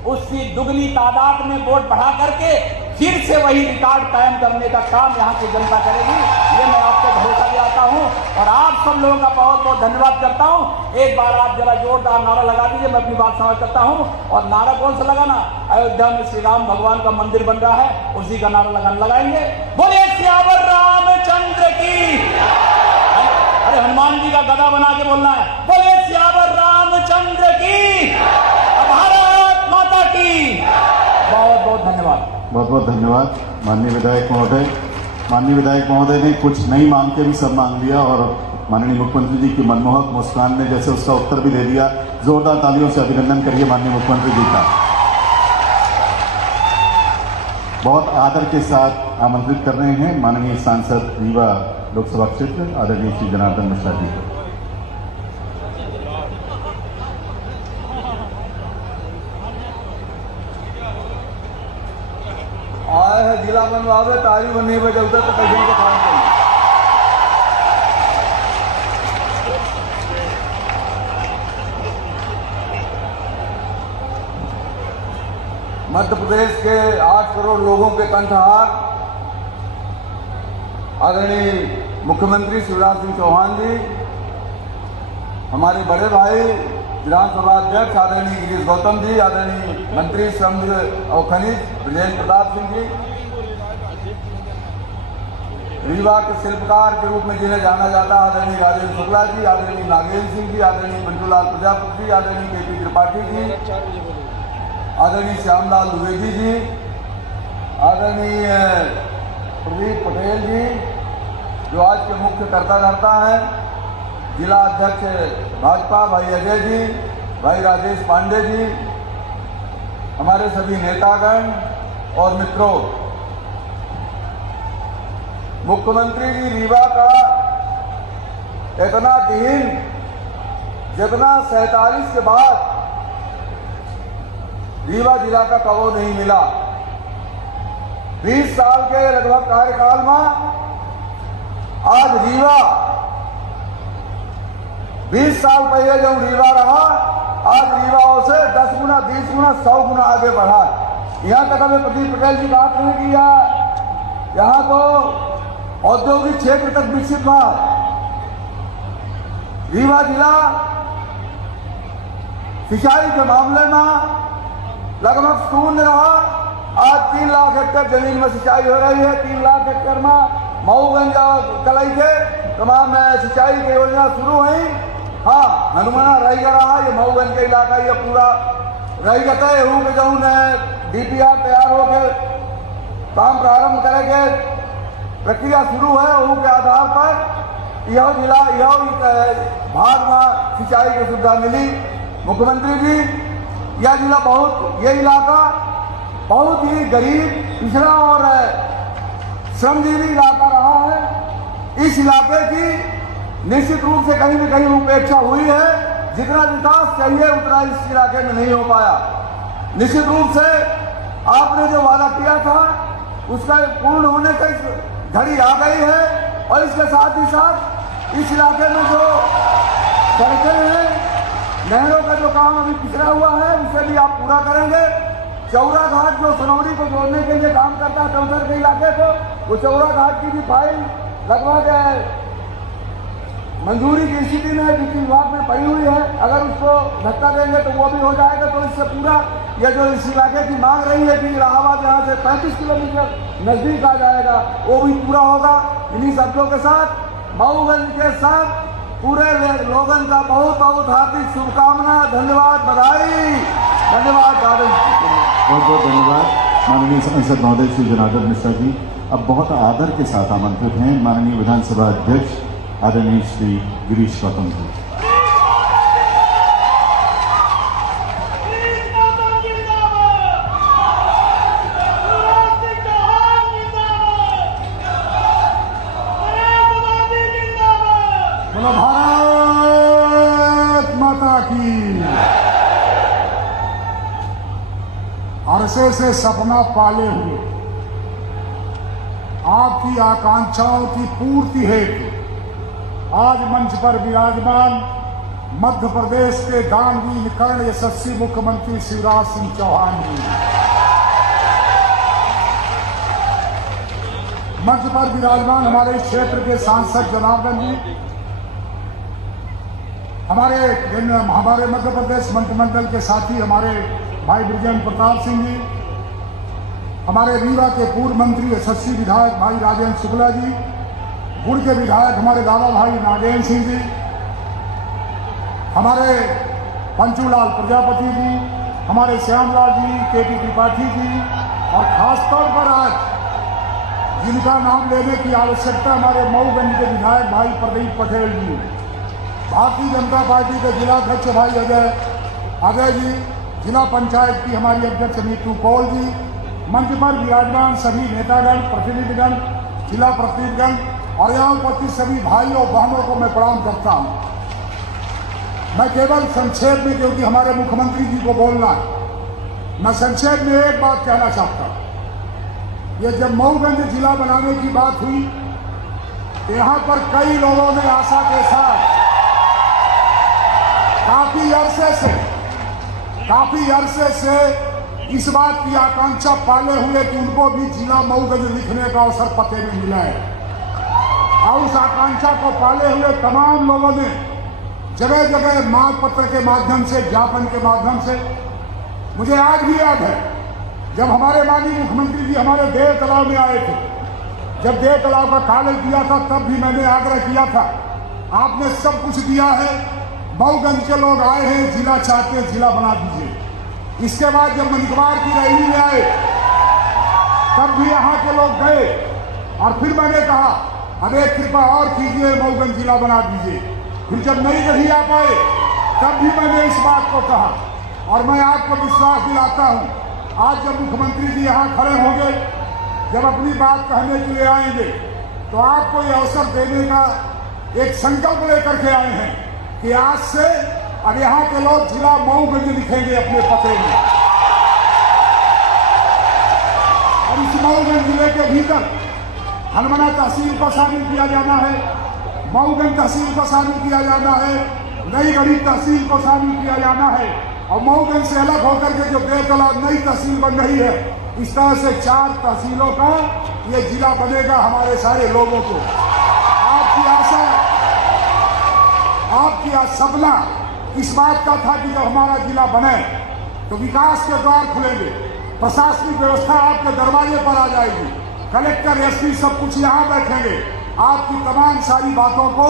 उसकी दुगनी तादाद में वोट बढ़ा करके फिर से वही रिकॉर्ड कायम करने का काम यहाँ की जनता करेगी, ये मैं आपको भरोसा दिलाता हूँ। और आप सब लोगों का बहुत बहुत धन्यवाद करता हूँ। एक बार आप जरा जोरदार नारा लगा दीजिए, मैं अपनी बात समझ करता हूँ। और नारा कौन सा लगाना? अयोध्या में श्री राम भगवान का मंदिर बन रहा है, उसी का नारा लगाएंगे। बोलिए सियावर रामचंद्र की। अरे हनुमान जी का गदा बना के बोलना है, बोलिए सियावर रामचंद्र की, भारत माता की। बहुत बहुत धन्यवाद। बहुत बहुत धन्यवाद माननीय विधायक महोदय। माननीय विधायक महोदय ने कुछ नई मांग के भी सब मांग लिया और माननीय मुख्यमंत्री जी की मनमोहक मुस्कान ने जैसे उसका उत्तर भी दे दिया। जोरदार तालियों से अभिनंदन करिए माननीय मुख्यमंत्री जी का। बहुत आदर के साथ आमंत्रित कर रहे हैं माननीय सांसद रीवा लोकसभा क्षेत्र आदरणीय श्री जनार्दन मिश्रा जी को। आए है जिला बनवावे तारी बनी पे जब तक कैसे को काम करें। मध्य प्रदेश के 8 करोड़ लोगों के कंठहार आदरणीय मुख्यमंत्री शिवराज सिंह चौहान जी, हमारे बड़े भाई विधानसभा अध्यक्ष आदरणीय गिरीश गौतम जी, आदरणीय मंत्री श्रम और खनिज ब्रजेश प्रताप सिंह जी, रीवा के शिल्पकार के रूप में जिन्हें जाना जाता है आदरणीय राजेंद्र शुक्ला जी, आदरणीय नागेंद्र सिंह जी, आदरणीय बंटूलाल प्रजापति जी, आदरणीय केपी त्रिपाठी जी, आदरणीय श्यामलाल द्विवेदी जी, आदरणीय प्रदीप पटेल जी जो आज के मुख्य कर्ता हैं, जिला अध्यक्ष भाजपा भाई अजय जी, भाई राजेश पांडे जी, हमारे सभी नेतागण और मित्रों, मुख्यमंत्री जी रीवा का इतना दिन जितना 47 के बाद रीवा जिला का कबो नहीं मिला। 20 साल के लगभग कार्यकाल में आज रीवा 20 साल पहले जब रीवा रहा, आज रीवा से 10 गुना 20 गुना 100 गुना आगे बढ़ा। यहाँ तक हमें प्रदीप पटेल जी बात नहीं किया, यहाँ तो औद्योगिक क्षेत्र तक विकसित हुआ। रीवा जिला सिंचाई के मामले में लगभग शून्य रहा। आज 3 लाख हेक्टेयर जमीन में सिंचाई हो रही है। 3 लाख हेक्टेयर में मऊगंज और कलई के तमाम सिंचाई की योजना शुरू हुई। हाँ, हनुमाना रह रहा है, ये मऊगंज के इलाका ये पूरा रह गए हूँ कि जो DPR तैयार होकर काम प्रारंभ करेंगे, प्रक्रिया शुरू है। उन के आधार पर यह जिला यह भाग में सिंचाई की सुविधा मिली। मुख्यमंत्री जी, यह जिला ये इलाका बहुत ही गरीब, पिछड़ा और श्रमजीवी इलाका रहा है। इस इलाके की निश्चित रूप से कहीं न कहीं उपेक्षा हुई है। जितना विकास चाहिए उतना इस इलाके में नहीं हो पाया। निश्चित रूप से आपने जो वादा किया था उसका पूर्ण होने की घड़ी आ गई है, और इसके साथ ही साथ इस इलाके में जो सड़कें हैं, नहरों का जो काम अभी पिछड़ा हुआ है उसे भी आप पूरा करेंगे। चौरा घाट जो सनौरी को जोड़ने के लिए काम करता है चौधर के इलाके को, वो चौरा घाट की भी फाइल लगभग मंजूरी की स्थिति में वित्त विभाग में पड़ी हुई है। अगर उसको धक्का देंगे तो वो भी हो जाएगा। तो इससे पूरा यह जो इस इलाके की मांग रही है कि इलाहाबाद यहाँ से 35 किलोमीटर नजदीक आ जाएगा, वो भी पूरा होगा। इन्हीं शब्दों के साथ मऊगंज के साथ पूरे लोगन का बहुत बहुत हार्दिक शुभकामना, धन्यवाद, बधाई, धन्यवाद। बहुत बहुत धन्यवाद माननीय सांसद महोदय श्री जनार्दन मिश्रा जी। अब बहुत आदर के साथ आमंत्रित हैं माननीय विधानसभा अध्यक्ष आदरणीय श्री गिरीश गौतम जी। भारत माता की। अरसे से सपना पाले हुए आपकी आकांक्षाओं की पूर्ति हेतु आज मंच पर विराजमान मध्य प्रदेश के दानवीर कर्ण यशस्वी मुख्यमंत्री शिवराज सिंह चौहान जी, मंच पर विराजमान हमारे क्षेत्र के सांसद जनार्दन जी, हमारे मध्य प्रदेश मंत्रिमंडल के साथी हमारे भाई ब्रजेंद्र प्रताप सिंह जी, हमारे रीवा के पूर्व मंत्री यशस्वी विधायक भाई राजेंद्र शुक्ला जी, गुड़ के विधायक हमारे दादा भाई नागेंद्र सिंह जी, हमारे पंचूलाल प्रजापति जी, हमारे श्यामलाल जी, केपी त्रिपाठी जी, और खासतौर पर आज जिनका नाम लेने की आवश्यकता हमारे मऊगंज के विधायक भाई प्रदीप पटेल जी, भारतीय जनता पार्टी के जिलाध्यक्ष भाई अजय अजय जी, जिला पंचायत की हमारी अध्यक्ष नीतू कौल जी, मंच पर विराजमान सभी नेतागण, प्रतिनिधिगण, जिला प्रतिनिधिगण और यहाँ उपस्थित सभी भाइयों बहनों को मैं प्रणाम करता हूँ। मैं केवल संक्षेप में, क्योंकि हमारे मुख्यमंत्री जी को बोलना है, मैं संक्षेप में एक बात कहना चाहता हूँ। ये जब मऊगंज जिला बनाने की बात हुई, यहाँ पर कई लोगों ने आशा के साथ काफी अरसे से इस बात की आकांक्षा पाले हुए कि उनको भी जिला मऊगंज लिखने का अवसर पते में मिला है। और उस आकांक्षा को पाले हुए तमाम लोगों ने जगह जगह मांग पत्र के माध्यम से, ज्ञापन के माध्यम से, मुझे आज भी याद है जब हमारे माननीय मुख्यमंत्री जी हमारे देव तालाब में आए थे, जब देव तालाब का कागज दिया था, तब भी मैंने आग्रह किया था, आपने सब कुछ दिया है, मऊगंज के लोग आए हैं, जिला चाहते हैं, जिला बना दीजिए। इसके बाद जब मनिकवार की रैली में आए, तब भी यहाँ के लोग गए और फिर मैंने कहा, अरे कृपा और कीजिए, मऊगंज जिला बना दीजिए। फिर जब नहीं कहीं आ पाए, तब भी मैंने इस बात को कहा और मैं आपको विश्वास दिलाता हूँ, आज जब मुख्यमंत्री जी यहाँ खड़े होंगे, जब अपनी बात कहने के लिए आएंगे, तो आपको ये अवसर देने का एक संकल्प लेकर के आए हैं कि आज से अब यहाँ के लोग जिला मऊगंज लिखेंगे अपने पते में। और इस मऊगंज जिले के भीतर हनुमाना तहसील को शामिल किया जाना है, मऊगंज तहसील को शामिल किया जाना है, नई गढ़ी तहसील को शामिल किया जाना है और मऊगंज से अलग होकर के जो देव तालाब नई तहसील बन रही है, इस तरह से 4 तहसीलों का ये जिला बनेगा हमारे सारे लोगों को। आपकी आशा, आपकी सपना इस बात का था कि जब हमारा जिला बने तो विकास के द्वार खुलेंगे, प्रशासनिक व्यवस्था आपके दरवाजे पर आ जाएगी, कलेक्टर, एसपी सब कुछ यहाँ बैठेंगे। आपकी तमाम सारी बातों को,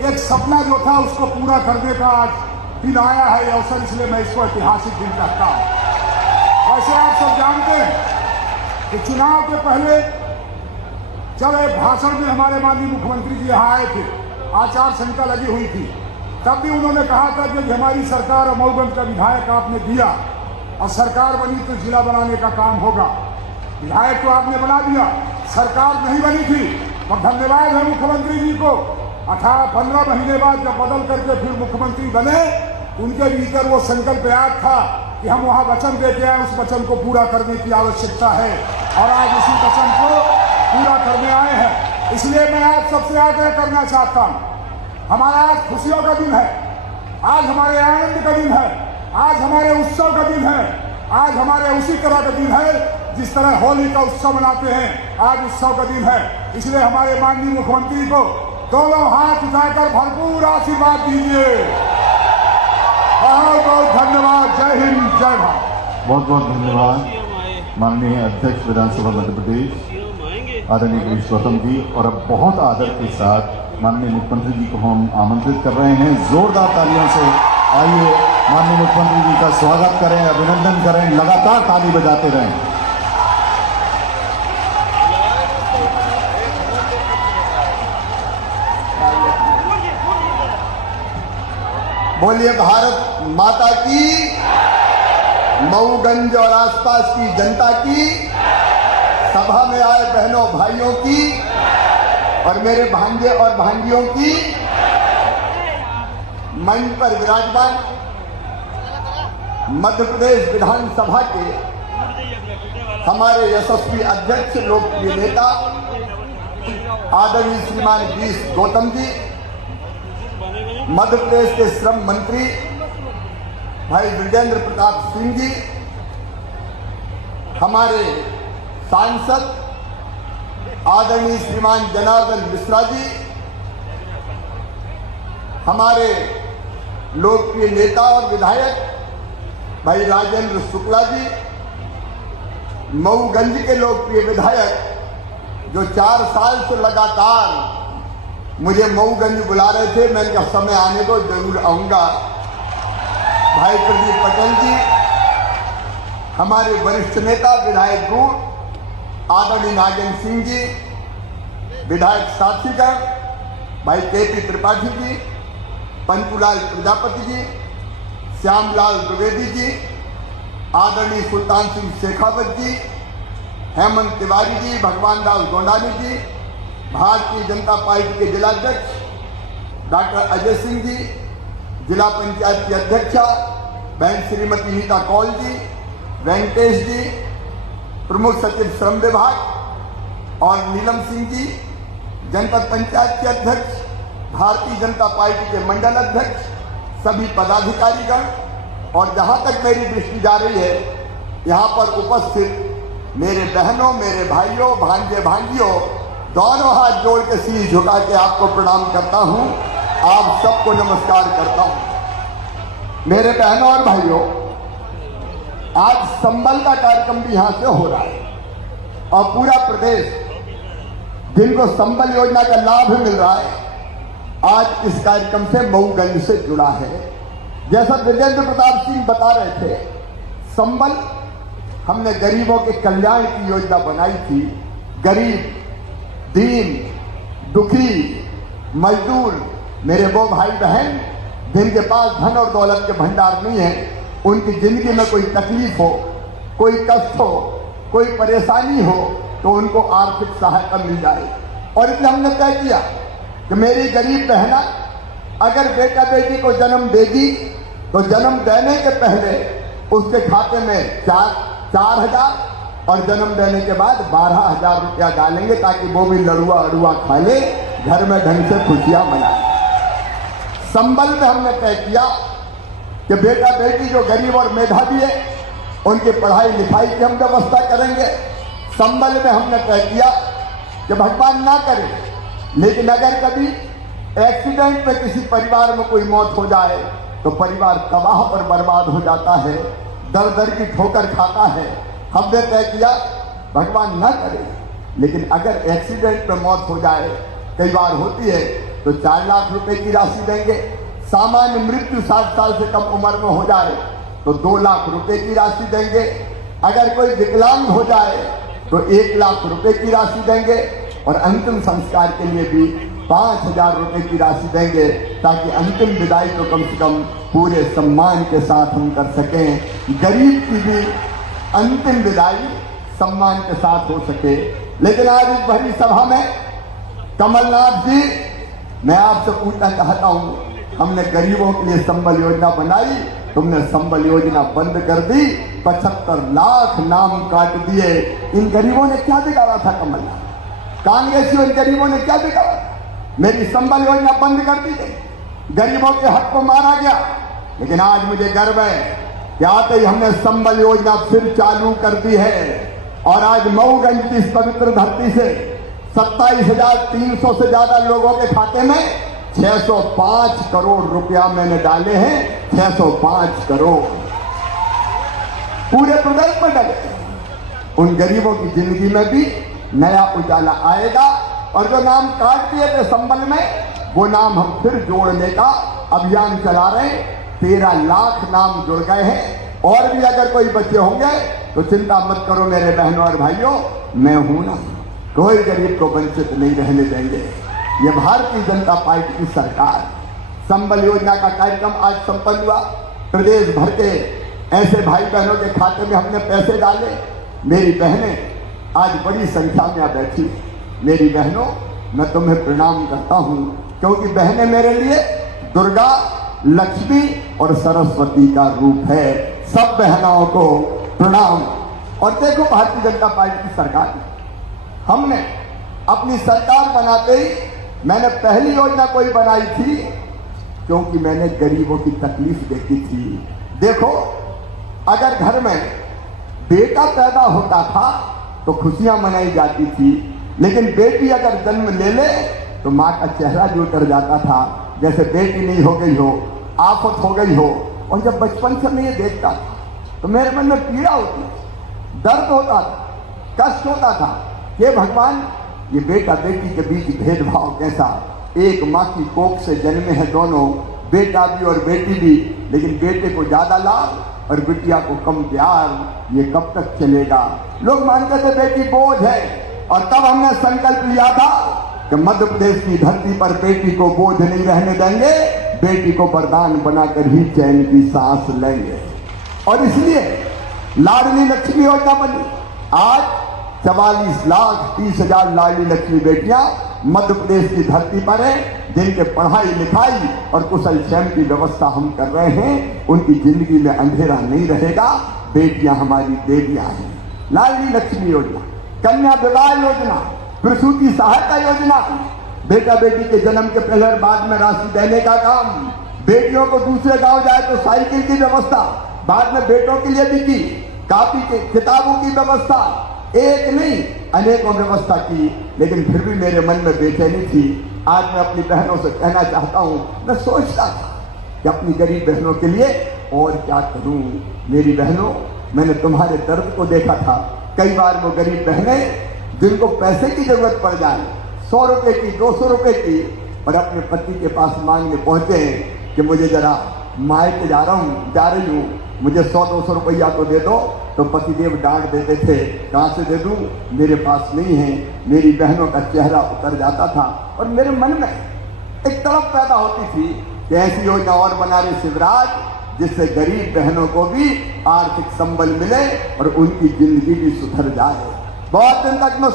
एक सपना जो था उसको पूरा करने का आज दिन आया है ये अवसर, इसलिए मैं इसको ऐतिहासिक दिन कहता हूँ। वैसे आप सब जानते हैं कि चुनाव के पहले जब एक भाषण में हमारे माननीय मुख्यमंत्री जी यहाँ आए थे, आचार संहिता लगी हुई थी, तब भी उन्होंने कहा था कि हमारी सरकार और मऊगंज का विधायक आपने दिया और सरकार बनी तो जिला बनाने का काम होगा। विधायक तो आपने बना दिया, सरकार नहीं बनी थी, और धन्यवाद है मुख्यमंत्री जी को। 15 महीने बाद जब बदल करके फिर मुख्यमंत्री बने, उनके भीतर वो संकल्प याद था कि हम वहाँ वचन देते हैं, उस वचन को पूरा करने की आवश्यकता है और आज उसी वचन को पूरा करने आए हैं। इसलिए मैं आप सबसे आग्रह करना चाहता हूँ, हमारा आज खुशियों का दिन है, आज हमारे आनंद का दिन है, आज हमारे उत्सव का दिन है, आज हमारे उसी तरह का दिन है जिस तरह होली का उत्सव मनाते हैं, आज उत्सव का दिन है। इसलिए हमारे माननीय मुख्यमंत्री को दोनों हाथ उठाकर भरपूर आशीर्वाद दीजिए। बहुत बहुत धन्यवाद। जय हिंद, जय भारत। बहुत बहुत धन्यवाद माननीय अध्यक्ष विधानसभा मध्य प्रदेश आदरणीय गिरीश गौतम जी। और अब बहुत आदर के साथ माननीय मुख्यमंत्री जी को हम आमंत्रित कर रहे हैं। जोरदार तालियों से आइए माननीय मुख्यमंत्री जी का स्वागत करें, अभिनंदन करें, लगातार ताली बजाते रहें। बोलिए भारत माता की, मऊगंज और आसपास की जनता की, सभा में आए बहनों भाइयों की और मेरे भांजे और भांजियों की, मंच पर विराजमान मध्य प्रदेश विधानसभा के हमारे यशस्वी अध्यक्ष, लोकप्रिय नेता आदरणीय श्रीमान गिरीश गौतम जी, मध्य प्रदेश के श्रम मंत्री भाई ब्रिजेंद्र प्रताप सिंह जी, हमारे सांसद आदरणीय श्रीमान जनार्दन मिश्रा जी, हमारे लोकप्रिय नेता और विधायक भाई राजेंद्र शुक्ला जी, मऊगंज के लोकप्रिय विधायक जो 4 साल से लगातार मुझे मऊगंज बुला रहे थे, मैंने कहा समय आने को जरूर आऊंगा, भाई प्रदीप पटेल जी, हमारे वरिष्ठ नेता विधायक गुण आदरणीय नागेंद्र सिंह जी, विधायक साथीगण भाई केपी त्रिपाठी जी, पंचूलाल प्रजापति जी, श्यामलाल द्विवेदी जी, आदरणीय सुल्तान सिंह शेखावत जी, हेमंत तिवारी जी, भगवान दास गोंडानी जी, भारतीय जनता पार्टी के जिलाध्यक्ष डॉक्टर अजय सिंह जी, जिला पंचायत की अध्यक्षा बहन श्रीमती नीता कौल जी, वेंकटेश जी, प्रमुख सचिव श्रम विभाग और नीलम सिंह जी, जनपद पंचायत के अध्यक्ष, भारतीय जनता पार्टी के मंडल अध्यक्ष, सभी पदाधिकारीगण और जहां तक मेरी दृष्टि जा रही है यहां पर उपस्थित मेरे बहनों, मेरे भाइयों, भांजे भांजियों, दोनों हाथ जोड़ के शीश झुका के आपको प्रणाम करता हूं। आप सबको नमस्कार करता हूं। मेरे बहनों और भाइयों, आज संबल का कार्यक्रम भी यहां से हो रहा है और पूरा प्रदेश जिनको संबल योजना का लाभ मिल रहा है आज इस कार्यक्रम से मऊगंज से जुड़ा है। जैसा विजेंद्र प्रताप सिंह बता रहे थे, संबल हमने गरीबों के कल्याण की योजना बनाई थी। गरीब, दीन, दुखी, मजदूर, मेरे वो भाई बहन जिनके पास धन और दौलत के भंडार नहीं है, उनकी जिंदगी में कोई तकलीफ हो, कोई कष्ट हो, कोई परेशानी हो तो उनको आर्थिक सहायता मिल जाए। और इसलिए हमने तय किया कि मेरी गरीब बहना अगर बेटा बेटी को जन्म देगी तो जन्म देने के पहले उसके खाते में 4,000 और जन्म देने के बाद 12,000 रुपया डालेंगे ताकि वो भी लड़ुआ अड़ुआ खा ले, घर में ढंग से खुशियां मनाए। संबल में हमने तय किया कि बेटा बेटी जो गरीब और मेधावी है उनकी पढ़ाई लिखाई की हम व्यवस्था करेंगे। संबल में हमने तय किया कि भगवान ना करे लेकिन अगर कभी एक्सीडेंट में किसी परिवार में कोई मौत हो जाए तो परिवार तबाह पर बर्बाद हो जाता है, दर दर की ठोकर खाता है। हमने तय किया भगवान ना करे लेकिन अगर एक्सीडेंट में मौत हो जाए, कई बार होती है, तो 4 लाख रुपए की राशि देंगे। सामान्य मृत्यु 60 साल से कम उम्र में हो जाए तो 2 लाख रुपए की राशि देंगे। अगर कोई विकलांग हो जाए तो 1 लाख रुपए की राशि देंगे और अंतिम संस्कार के लिए भी 5,000 रुपए की राशि देंगे ताकि अंतिम विदाई तो कम से कम पूरे सम्मान के साथ हम कर सकें, गरीब की भी अंतिम विदाई सम्मान के साथ हो सके। लेकिन आज इस भरी सभा में कमलनाथ जी, मैं आपसे पूछना चाहता हूं, हमने गरीबों के लिए संबल योजना बनाई, तुमने संबल योजना बंद कर दी, 75 लाख नाम काट दिए। इन गरीबों ने क्या बिगाड़ा था कमलनाथ? कांग्रेसियों इन गरीबों ने क्या बिगाड़ा? मेरी संबल योजना बंद कर दी गई, गरीबों के हक को मारा गया। लेकिन आज मुझे गर्व है कि आते ही हमने संबल योजना फिर चालू कर दी है और आज मऊगंज की इस पवित्र धरती से 27,300 से ज्यादा लोगों के खाते में 605 करोड़ रुपया मैंने डाले हैं। 605 करोड़ पूरे प्रदेश में डले। उन गरीबों की जिंदगी में भी नया उजाला आएगा और जो नाम काट दिए थे संबल में, वो नाम हम फिर जोड़ने का अभियान चला रहे हैं। 13 लाख नाम जुड़ गए हैं और भी अगर कोई बच्चे होंगे तो चिंता मत करो मेरे बहनों और भाइयों, मैं हूं ना, कोई गरीब को वंचित नहीं रहने देंगे। ये भारतीय जनता पार्टी की सरकार। संबल योजना का कार्यक्रम आज संपन्न हुआ। प्रदेश भर के ऐसे भाई बहनों के खाते में हमने पैसे डाले। मेरी बहनें आज बड़ी संख्या में आ बैठी। मेरी बहनों, मैं तुम्हें प्रणाम करता हूं क्योंकि बहनें मेरे लिए दुर्गा, लक्ष्मी और सरस्वती का रूप है। सब बहनों को प्रणाम। और देखो भारतीय जनता पार्टी की सरकार, हमने अपनी सरकार बनाते ही मैंने पहली योजना कोई बनाई थी क्योंकि मैंने गरीबों की तकलीफ देखी थी। देखो, अगर घर में बेटा पैदा होता था तो खुशियां मनाई जाती थी, लेकिन बेटी अगर जन्म ले ले तो मां का चेहरा जो उतर जाता था जैसे बेटी नहीं हो गई हो, आफत हो गई हो। और जब बचपन से मैं ये देखता था तो मेरे मन में पीड़ा होती, दर्द होता था, कष्ट होता था कि भगवान, ये बेटा बेटी के बीच भेदभाव कैसा? एक माँ की कोख से जन्मे हैं दोनों, बेटा भी और बेटी भी, लेकिन बेटे को ज्यादा लाभ और बिटिया को कम प्यार। ये कब तक चलेगा? लोग मानते थे बेटी बोझ है और तब हमने संकल्प लिया था कि मध्य प्रदेश की धरती पर बेटी को बोझ नहीं रहने देंगे, बेटी को वरदान बनाकर ही चैन की सांस लेंगे। और इसलिए लाडली लक्ष्मी योजना बनी। आज 44,30,000 लाडली लक्ष्मी बेटियां मध्य प्रदेश की धरती पर है, जिनके पढ़ाई लिखाई और कुशल क्षेम की व्यवस्था हम कर रहे हैं। उनकी जिंदगी में अंधेरा नहीं रहेगा। बेटियां हमारी देवियां हैं। लाडली लक्ष्मी योजना, कन्या विवाह योजना, प्रसूति सहायता योजना, बेटा बेटी के जन्म के पहले और बाद में राशि देने का काम, बेटियों को दूसरे गांव जाए तो साइकिल की व्यवस्था, बाद में बेटों के लिए भी की, कापी के किताबों की व्यवस्था, एक नहीं अनेकों व्यवस्था की। लेकिन फिर भी मेरे मन में बेचैनी थी। आज मैं अपनी बहनों से कहना चाहता हूं, मैं सोचता था कि अपनी गरीब बहनों के लिए और क्या करूं। मेरी बहनों, मैंने तुम्हारे दर्द को देखा था। कई बार वो गरीब बहनें जिनको पैसे की जरूरत पड़ जाए, 100 रुपए की, 200 रुपए की, और अपने पति के पास मांगने पहुंचे कि मुझे जरा मायके जा रही हूं, मुझे 100-200 रुपया तो दे दो। तो पतिदेव डांट देते थे, कहां से दे दूं, मेरे पास नहीं है। मेरी बहनों का चेहरा उतर जाता था और मेरे मन में एक तड़प पैदा होती थी कि ऐसी योजना और बना रहे शिवराज, जिससे गरीब बहनों को भी आर्थिक संबल मिले और उनकी जिंदगी भी सुधर जाए। बहुत दिन तक मैं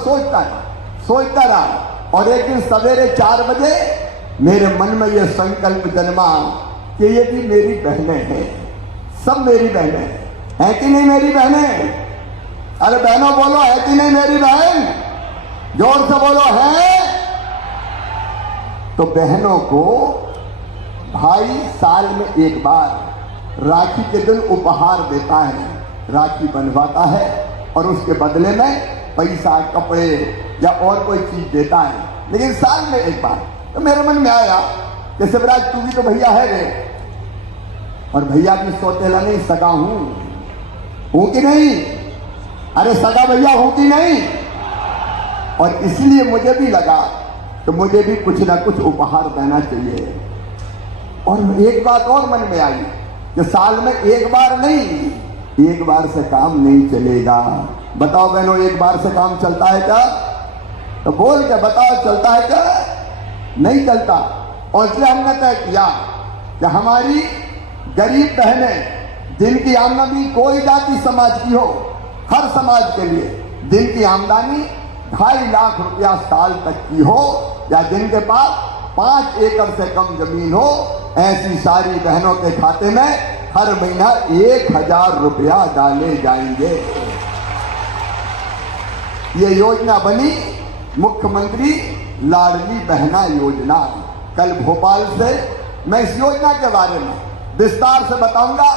सोचता रहा और एक दिन सवेरे 4 बजे मेरे मन में यह संकल्प जन्मा कि ये भी मेरी बहनें हैं, सब मेरी बहनें हैं कि नहीं मेरी बहनें? अरे बहनों बोलो, है कि नहीं मेरी बहन? जोर से बोलो, है। तो बहनों को भाई साल में एक बार राखी के दिन उपहार देता है, राखी बंधवाता है और उसके बदले में पैसा, कपड़े या और कोई चीज देता है, लेकिन साल में एक बार। तो मेरे मन में आया कि शिवराज तू भी तो भैया है रे, और भैया भी सौतेला नहीं, सगा हूं कि नहीं? अरे सगा भैया हूं कि नहीं? और इसलिए मुझे भी लगा तो मुझे भी कुछ ना कुछ उपहार देना चाहिए। और एक बात और मन में आई कि साल में एक बार नहीं, एक बार से काम नहीं चलेगा। बताओ बहनों, एक बार से काम चलता है क्या? तो बोल के बताओ, चलता है क्या? नहीं चलता। और इसलिए हमने तय किया कि हमारी गरीब बहनें, जिनकी आमदनी कोई जाति समाज की हो, हर समाज के लिए दिन की आमदनी 2.5 लाख रुपया साल तक की हो, या जिनके पास 5 एकड़ से कम जमीन हो, ऐसी सारी बहनों के खाते में हर महीना 1,000 रुपया डाले जाएंगे। ये योजना बनी मुख्यमंत्री लाडली बहना योजना। कल भोपाल से मैं इस योजना के बारे में विस्तार से बताऊंगा,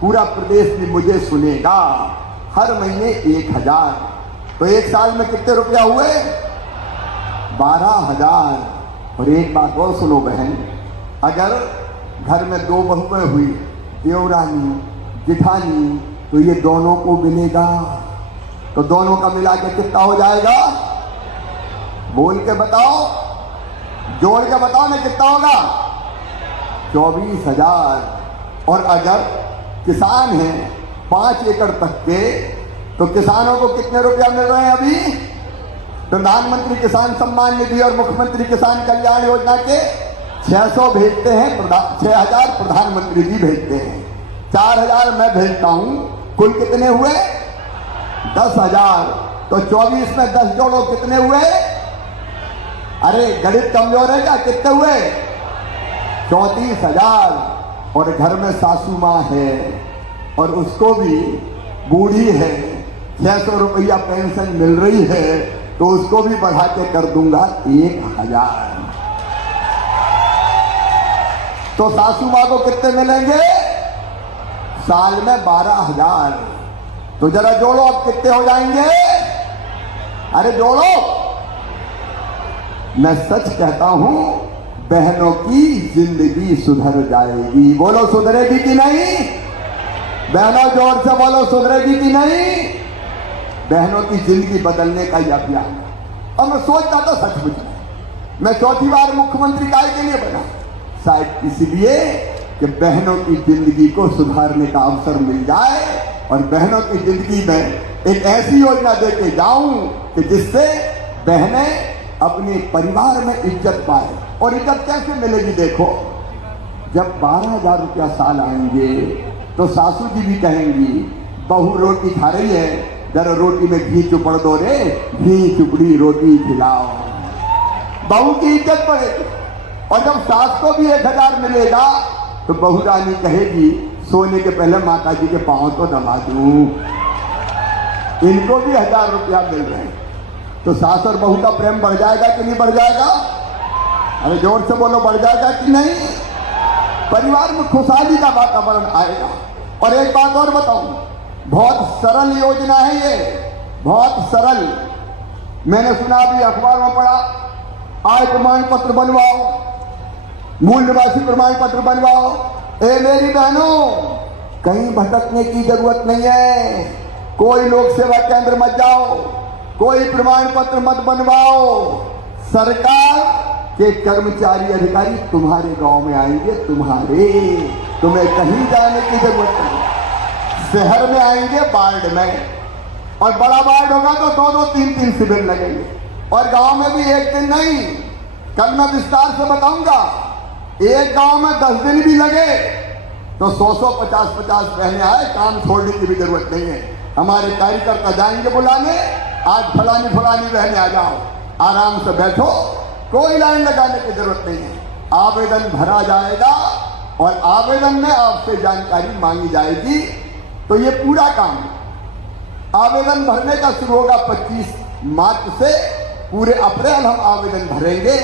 पूरा प्रदेश भी मुझे सुनेगा। हर महीने 1,000, तो एक साल में कितने रुपया हुए? 12,000। और एक बात और सुनो बहन, अगर घर में 2 बहुएं हुई, देवरानी, जिठानी, तो ये दोनों को मिलेगा। तो दोनों का मिला के कितना हो जाएगा? बोल के बताओ, जोड़ के बताओ ना, कितना होगा? 24,000। और अगर किसान हैं 5 एकड़ तक के, तो किसानों को कितने रुपया मिल रहे हैं अभी? प्रधानमंत्री किसान सम्मान निधि और मुख्यमंत्री किसान कल्याण योजना के 600 भेजते हैं, 6,000 प्रधानमंत्री जी भेजते हैं, 4,000 मैं भेजता हूं। कुल कितने हुए? 10,000। तो 24 में 10 जोड़ो, कितने हुए? अरे गणित कमजोर है क्या? कितने हुए? 34,000। और घर में सासू माँ है और उसको भी बूढ़ी है, 600 रुपया पेंशन मिल रही है, तो उसको भी बढ़ा के कर दूंगा 1,000। तो सासू माँ को कितने मिलेंगे? साल में 12,000। तो जरा जोड़ो, अब कितने हो जाएंगे? अरे जोड़ो। मैं सच कहता हूं, बहनों की जिंदगी सुधर जाएगी। बोलो सुधरेगी कि नहीं? बहनों जोर से बोलो, सुधरेगी कि नहीं? बहनों की जिंदगी बदलने का यह अभियान है। और मैं सोचता था सचमुच में, मैं 4थी बार मुख्यमंत्री काय के लिए बना, शायद इसलिए कि बहनों की जिंदगी को सुधारने का अवसर मिल जाए और बहनों की जिंदगी में एक ऐसी योजना देके जाऊं कि जिससे बहनें अपने परिवार में इज्जत पाए। और इज्जत कैसे मिलेगी? देखो, जब 12,000 रुपया साल आएंगे तो सासू जी भी कहेंगी बहू रोटी खा रही है, जरा रोटी में घी चुपड़ दो रे, घी चुपड़ी रोटी खिलाओ, बहू की इज्जत बढ़ेगी। और जब सास को भी 1,000 मिलेगा तो बहू रानी कहेगी सोने के पहले माता जी के पांव तो दबा दूं, इनको भी 1,000 रुपया मिल रहे हैं। तो सास और बहू का प्रेम बढ़ जाएगा कि नहीं बढ़ जाएगा? अरे जोर से बोलो, बढ़ जाएगा कि नहीं? परिवार में खुशहाली का वातावरण आएगा। और एक बात और बताऊं, बहुत सरल योजना है ये, बहुत सरल। मैंने सुना अभी अखबार में पढ़ा, आय प्रमाण पत्र बनवाओ, मूल निवासी प्रमाण पत्र बनवाओ। ए मेरी बहनों, कहीं भटकने की जरूरत नहीं है, कोई लोक सेवा केंद्र मत जाओ, कोई प्रमाण पत्र मत बनवाओ। सरकार के कर्मचारी अधिकारी तुम्हारे गांव में आएंगे, तुम्हें कहीं जाने की जरूरत नहीं। शहर में आएंगे वार्ड में, और बड़ा वार्ड होगा तो 2-2, 3-3 शिविर लगेंगे। और गांव में भी एक दिन नहीं, कल मैं विस्तार से बताऊंगा, एक गांव में 10 दिन भी लगे तो 100-100, 50-50 बहनें आए, काम छोड़ने की भी जरूरत नहीं है। हमारे कार्यकर्ता जाएंगे बुलाने, आज फलानी बहनें आ जाओ, आराम से बैठो, कोई लाइन लगाने की जरूरत नहीं है। आवेदन भरा जाएगा और आवेदन में आपसे जानकारी मांगी जाएगी। तो ये पूरा काम आवेदन भरने का शुरू होगा 25 मार्च से, पूरे अप्रैल हम आवेदन भरेंगे,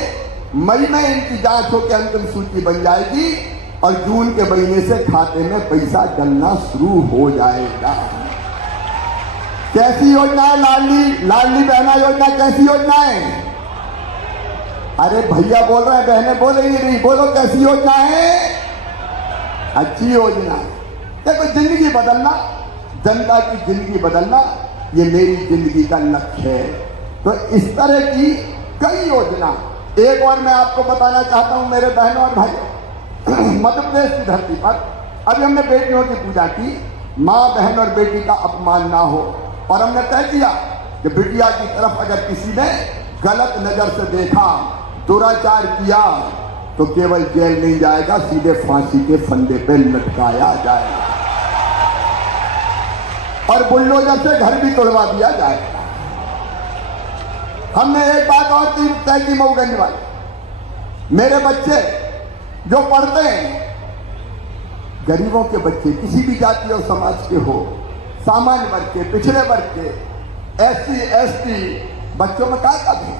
मई में इनकी जांच होकर अंतिम सूची बन जाएगी और जून के महीने से खाते में पैसा डलना शुरू हो जाएगा। कैसी योजना है लाडली बहना योजना? कैसी योजना है? अरे भैया बोल रहे हैं, बहनें बोल ही नहीं, बोलो कैसी योजना है? अच्छी योजना है। देखो, जिंदगी बदलना, जनता की जिंदगी बदलना, ये मेरी जिंदगी का लक्ष्य है। तो इस तरह की कई योजना, एक और मैं आपको बताना चाहता हूं मेरे बहनों और भाइयों, मध्य प्रदेश की धरती पर अभी हमने बेटियों की पूजा की, माँ बहन और बेटी का अपमान ना हो। और हमने तय किया कि बिटिया की तरफ अगर किसी ने गलत नजर से देखा, दुराचार किया, तो केवल जेल नहीं जाएगा, सीधे फांसी के फंदे पे लटकाया जाएगा और बुलडोजर से घर भी तोड़वा दिया जाएगा। हमने एक बात और तय की मऊगंज वाली, मेरे बच्चे जो पढ़ते हैं, गरीबों के बच्चे, किसी भी जाति और समाज के हो, सामान्य वर्ग के, पिछड़े वर्ग के, SC ST बच्चों में क्या कद है?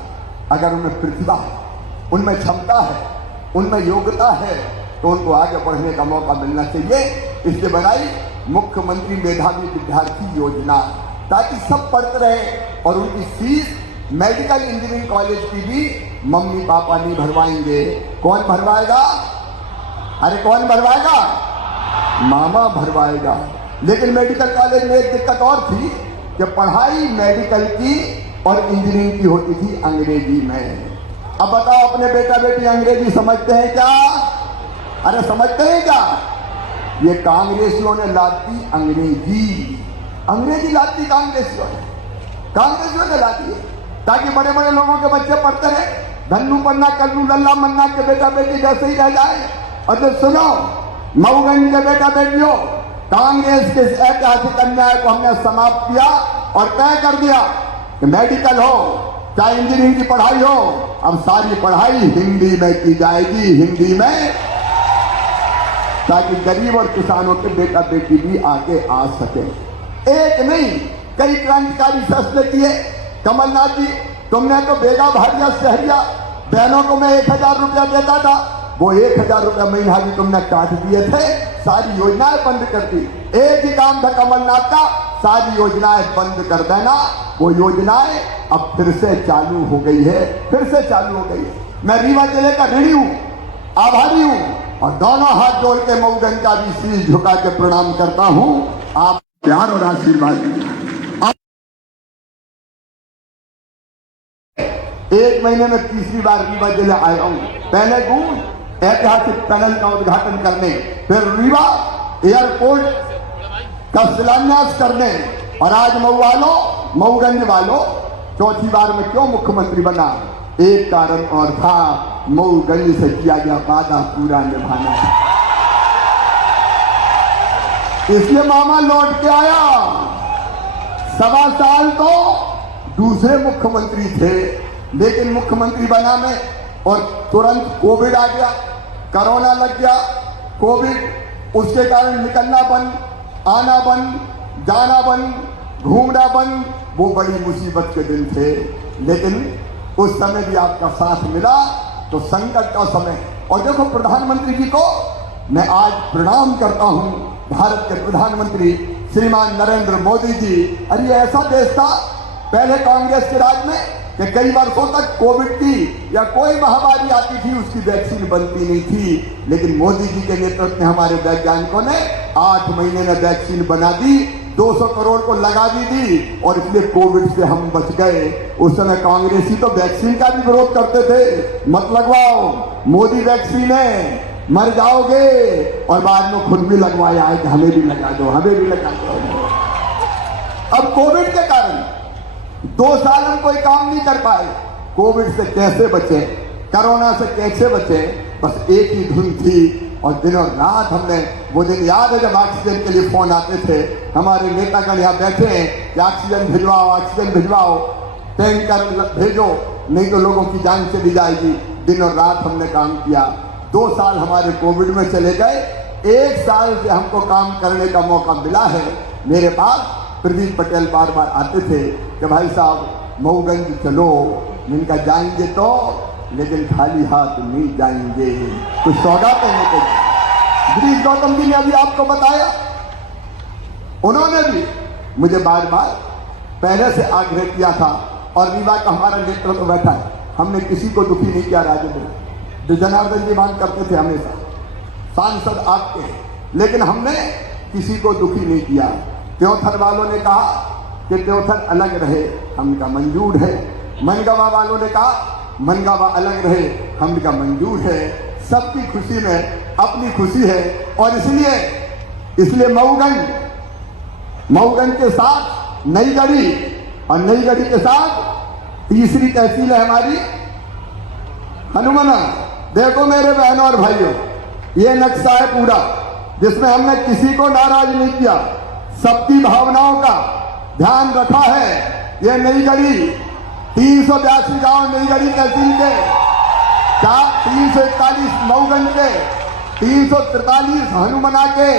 अगर उनमें प्रतिभा है, उनमें क्षमता है, उनमें योग्यता है, तो उनको आगे बढ़ने का मौका मिलना चाहिए। इसलिए बनाई मुख्यमंत्री मेधावी विद्यार्थी योजना, ताकि सब पढ़ते रहे और उनकी फीस मेडिकल इंजीनियरिंग कॉलेज की भी मम्मी पापा नहीं भरवाएंगे। कौन भरवाएगा? अरे कौन भरवाएगा? मामा भरवाएगा। लेकिन मेडिकल कॉलेज में एक दिक्कत और थी कि पढ़ाई मेडिकल की और इंजीनियरिंग की होती थी अंग्रेजी में। अब बताओ, अपने बेटा बेटी अंग्रेजी समझते हैं क्या? अरे समझते हैं क्या? ये कांग्रेसियों ने लाद दी अंग्रेजी लाद दी कांग्रेसियों ने लाद दी, ताकि बड़े बड़े लोगों के बच्चे पढ़ते रहे, धन्नू पन्ना कल्लू लल्ला मन्ना के बेटा बेटी जैसे ही रह जाए। और जब सुनो, मऊगंज के बेटा बेटियों, कांग्रेस के ऐतिहासिक अन्याय को हमने समाप्त किया और तय कर दिया कि मेडिकल हो चाहे इंजीनियरिंग की पढ़ाई हो, अब सारी पढ़ाई हिंदी में की जाएगी, हिंदी में, ताकि गरीब और किसानों के बेटा बेटी भी आगे आ सके। एक नहीं, कई क्रांतिकारी फैसले किए। कमलनाथ जी, तुमने तो बेगा भारिया शहरिया बहनों को मैं 1,000 रुपया देता था, वो 1,000 रुपया महीना भी तुमने काट दिए थे, सारी योजनाएं बंद कर दी। एक ही काम था कमलनाथ का, सारी योजनाएं बंद कर देना। वो योजनाएं अब फिर से चालू हो गई है, मैं रीवा जिले का ऋणी हूं, आभारी हूं, और दोनों हाथ जोड़ के मऊगंज का भी शीश झुका के प्रणाम करता हूं। आप प्यार और आशीर्वाद दीजिए। एक महीने में तीसरी बार रीवा जिले आया हूं। पहले गूंज ऐतिहासिक टनल का उद्घाटन करने, फिर रीवा एयरपोर्ट का शिलान्यास करने, और आज मऊगंज वालों चौथी बार में क्यों मुख्यमंत्री बना? एक कारण और था, मऊगंज से किया गया वादा पूरा निभाना था। इसलिए मामा लौट के आया। 1.25 साल तो दूसरे मुख्यमंत्री थे, लेकिन मुख्यमंत्री बना मैं और तुरंत कोविड आ गया, कोरोना लग गया। कोविड, उसके कारण निकलना बंद, आना बंद, जाना बंद, घूमना बंद, वो बड़ी मुसीबत के दिन थे। लेकिन उस समय भी आपका साथ मिला, तो संकट का समय। और देखो, प्रधानमंत्री जी को मैं आज प्रणाम करता हूं, भारत के प्रधानमंत्री श्रीमान नरेंद्र मोदी जी। अरे ऐसा देश था पहले कांग्रेस के राज में कि कई वर्षों तक कोविड की या कोई महामारी आती थी, उसकी वैक्सीन बनती नहीं थी। लेकिन मोदी जी के नेतृत्व में हमारे वैज्ञानिकों ने 8 महीने में वैक्सीन बना दी, 200 करोड़ को लगा दी और इसलिए कोविड से हम बच गए। उस समय कांग्रेसी तो वैक्सीन का भी विरोध करते थे, मत लगवाओ, मोदी वैक्सीन है, मर जाओगे। और बाद में खुद भी लगवाया है कि हमें भी लगा दो, हमें भी लगा दो। अब कोविड के कारण 2 साल हम कोई काम नहीं कर पाए। कोविड से कैसे बचे, कोरोना से कैसे बचे, बस एक ही धुन थी। और दिनों रात हमने, वो दिन याद है जब ऑक्सीजन के लिए फोन आते थे, हमारे नेतागण यहाँ बैठे हैं कि ऑक्सीजन भिजवाओ, ऑक्सीजन भिजवाओ, टैंकर भेजो, नहीं तो लोगों की जान चली जाएगी। दिनों रात हमने काम किया। 2 साल हमारे कोविड में चले गए, 1 साल से हमको काम करने का मौका मिला है। मेरे पास प्रदीप पटेल बार बार आते थे कि भाई साहब मऊगंज चलो, इनका जाएंगे तो, लेकिन खाली हाथ नहीं जाएंगे, कुछ सौगातें लेके। गिरीश गौतम जी ने अभी आपको बताया, उन्होंने भी मुझे बार बार पहले से आग्रह किया था। और रीवा का हमारा नेतृत्व बैठा है, हमने किसी को दुखी नहीं किया। राजेंद्र जो जनार्दन जी बात करते थे हमेशा, सांसद आपके, लेकिन हमने किसी को दुखी नहीं किया। त्योथर वालों ने कहा कि त्योथर अलग रहे, हमका मंजूर है। मनगावा वालों ने कहा मनगावा अलग रहे, हमका मंजूर है। सबकी खुशी में अपनी खुशी है। और इसलिए मऊगंज के साथ नई गढ़ी, और नई गढ़ी के साथ तीसरी तहसील है हमारी हनुमाना। देखो मेरे बहनों और भाइयों, ये नक्शा है पूरा, जिसमें हमने किसी को नाराज नहीं किया, सबकी भावनाओं का ध्यान रखा है। ये नई गढ़ी 382 गांव नई गढ़ी तहसील के, 341 मऊगंज के, 343 हनुमाना के,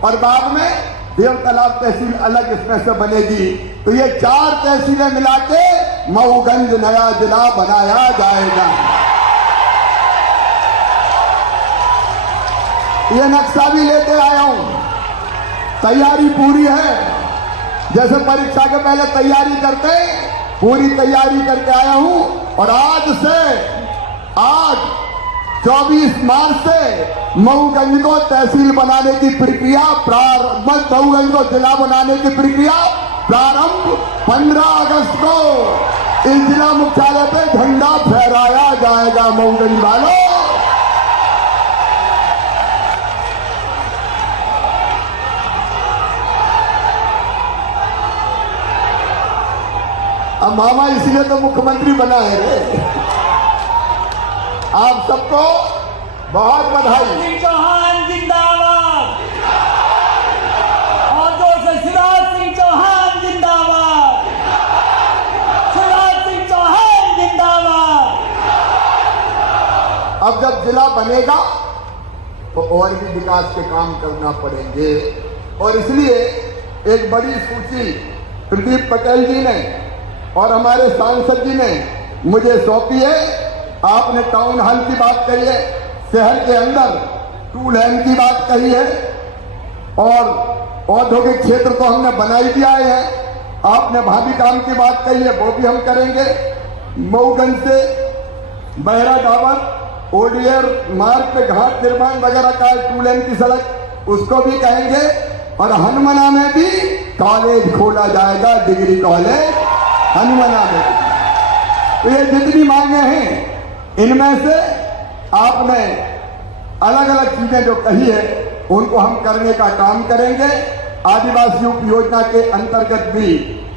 और बाद में देव तालाब तहसील अलग इसमें से बनेगी। तो ये 4 तहसीलें मिला के मऊगंज नया जिला बनाया जाएगा। ये नक्शा भी लेते आया हूं, तैयारी पूरी है। जैसे परीक्षा के पहले तैयारी करते, पूरी तैयारी करके आया हूं। और आज 24 मार्च से मऊगंज को तहसील बनाने की प्रक्रिया प्रारंभ, मऊगंज को जिला बनाने की प्रक्रिया प्रारंभ 15 अगस्त को इस जिला मुख्यालय पे झंडा फहराया जाएगा। मऊगंज वालों, अब मामा इसलिए तो मुख्यमंत्री बना है रे। आप सबको बहुत बधाई। चौहान जिंदाबाद, और जोर से शिवराज सिंह चौहान जिंदाबाद, शिवराज सिंह चौहान जिंदाबाद। अब जब जिला बनेगा तो और भी विकास के काम करना पड़ेंगे। और इसलिए एक बड़ी सूची प्रदीप पटेल जी ने और हमारे सांसद जी ने मुझे सौंपी है। आपने टाउन हॉल की बात कही है, शहर के अंदर 2 लेन की बात कही है, और औद्योगिक क्षेत्र तो हमने बना ही दिया है। आपने भावी काम की बात कही है, वो भी हम करेंगे। मऊगंज से बहरा डाबर ओडीआर मार्ग पे घाट निर्माण वगैरह का 2 लेन की सड़क, उसको भी कहेंगे। और हनुमाना में भी कॉलेज खोला जाएगा, डिग्री कॉलेज हनुमाना में। तो ये जितनी मांगे हैं, इनमें से आपने अलग अलग चीजें जो कही है, उनको हम करने का काम करेंगे। आदिवासी उप योजना के अंतर्गत भी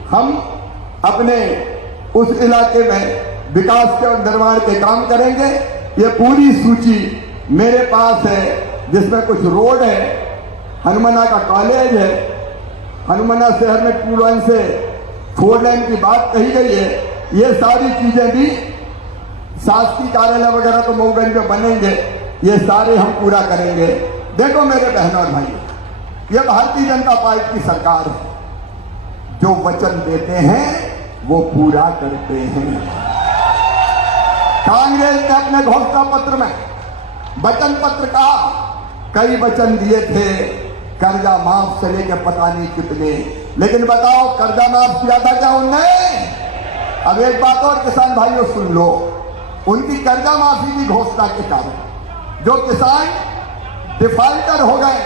हम अपने उस इलाके में विकास के और निर्माण के काम करेंगे। ये पूरी सूची मेरे पास है, जिसमें कुछ रोड है, हनुमाना का कॉलेज है, हनुमाना शहर में 2 लाइन से 4 लाइन की बात कही गई है। ये सारी चीजें भी शासकीय कार्यालय वगैरह तो मऊगंज में बनेंगे, ये सारे हम पूरा करेंगे। देखो मेरे बहनों और भाइयों, ये भारतीय जनता पार्टी की सरकार है, जो वचन देते हैं वो पूरा करते हैं। कांग्रेस ने अपने घोषणा पत्र में वचन पत्र कहा, कई वचन दिए थे, कर्जा माफ से लेकर पता नहीं कितने, लेकिन बताओ कर्जा माफ किया था क्या उनने? अब एक बात और किसान भाइयों सुन लो, उनकी कर्जा माफी की घोषणा के कारण जो किसान डिफॉल्टर हो गए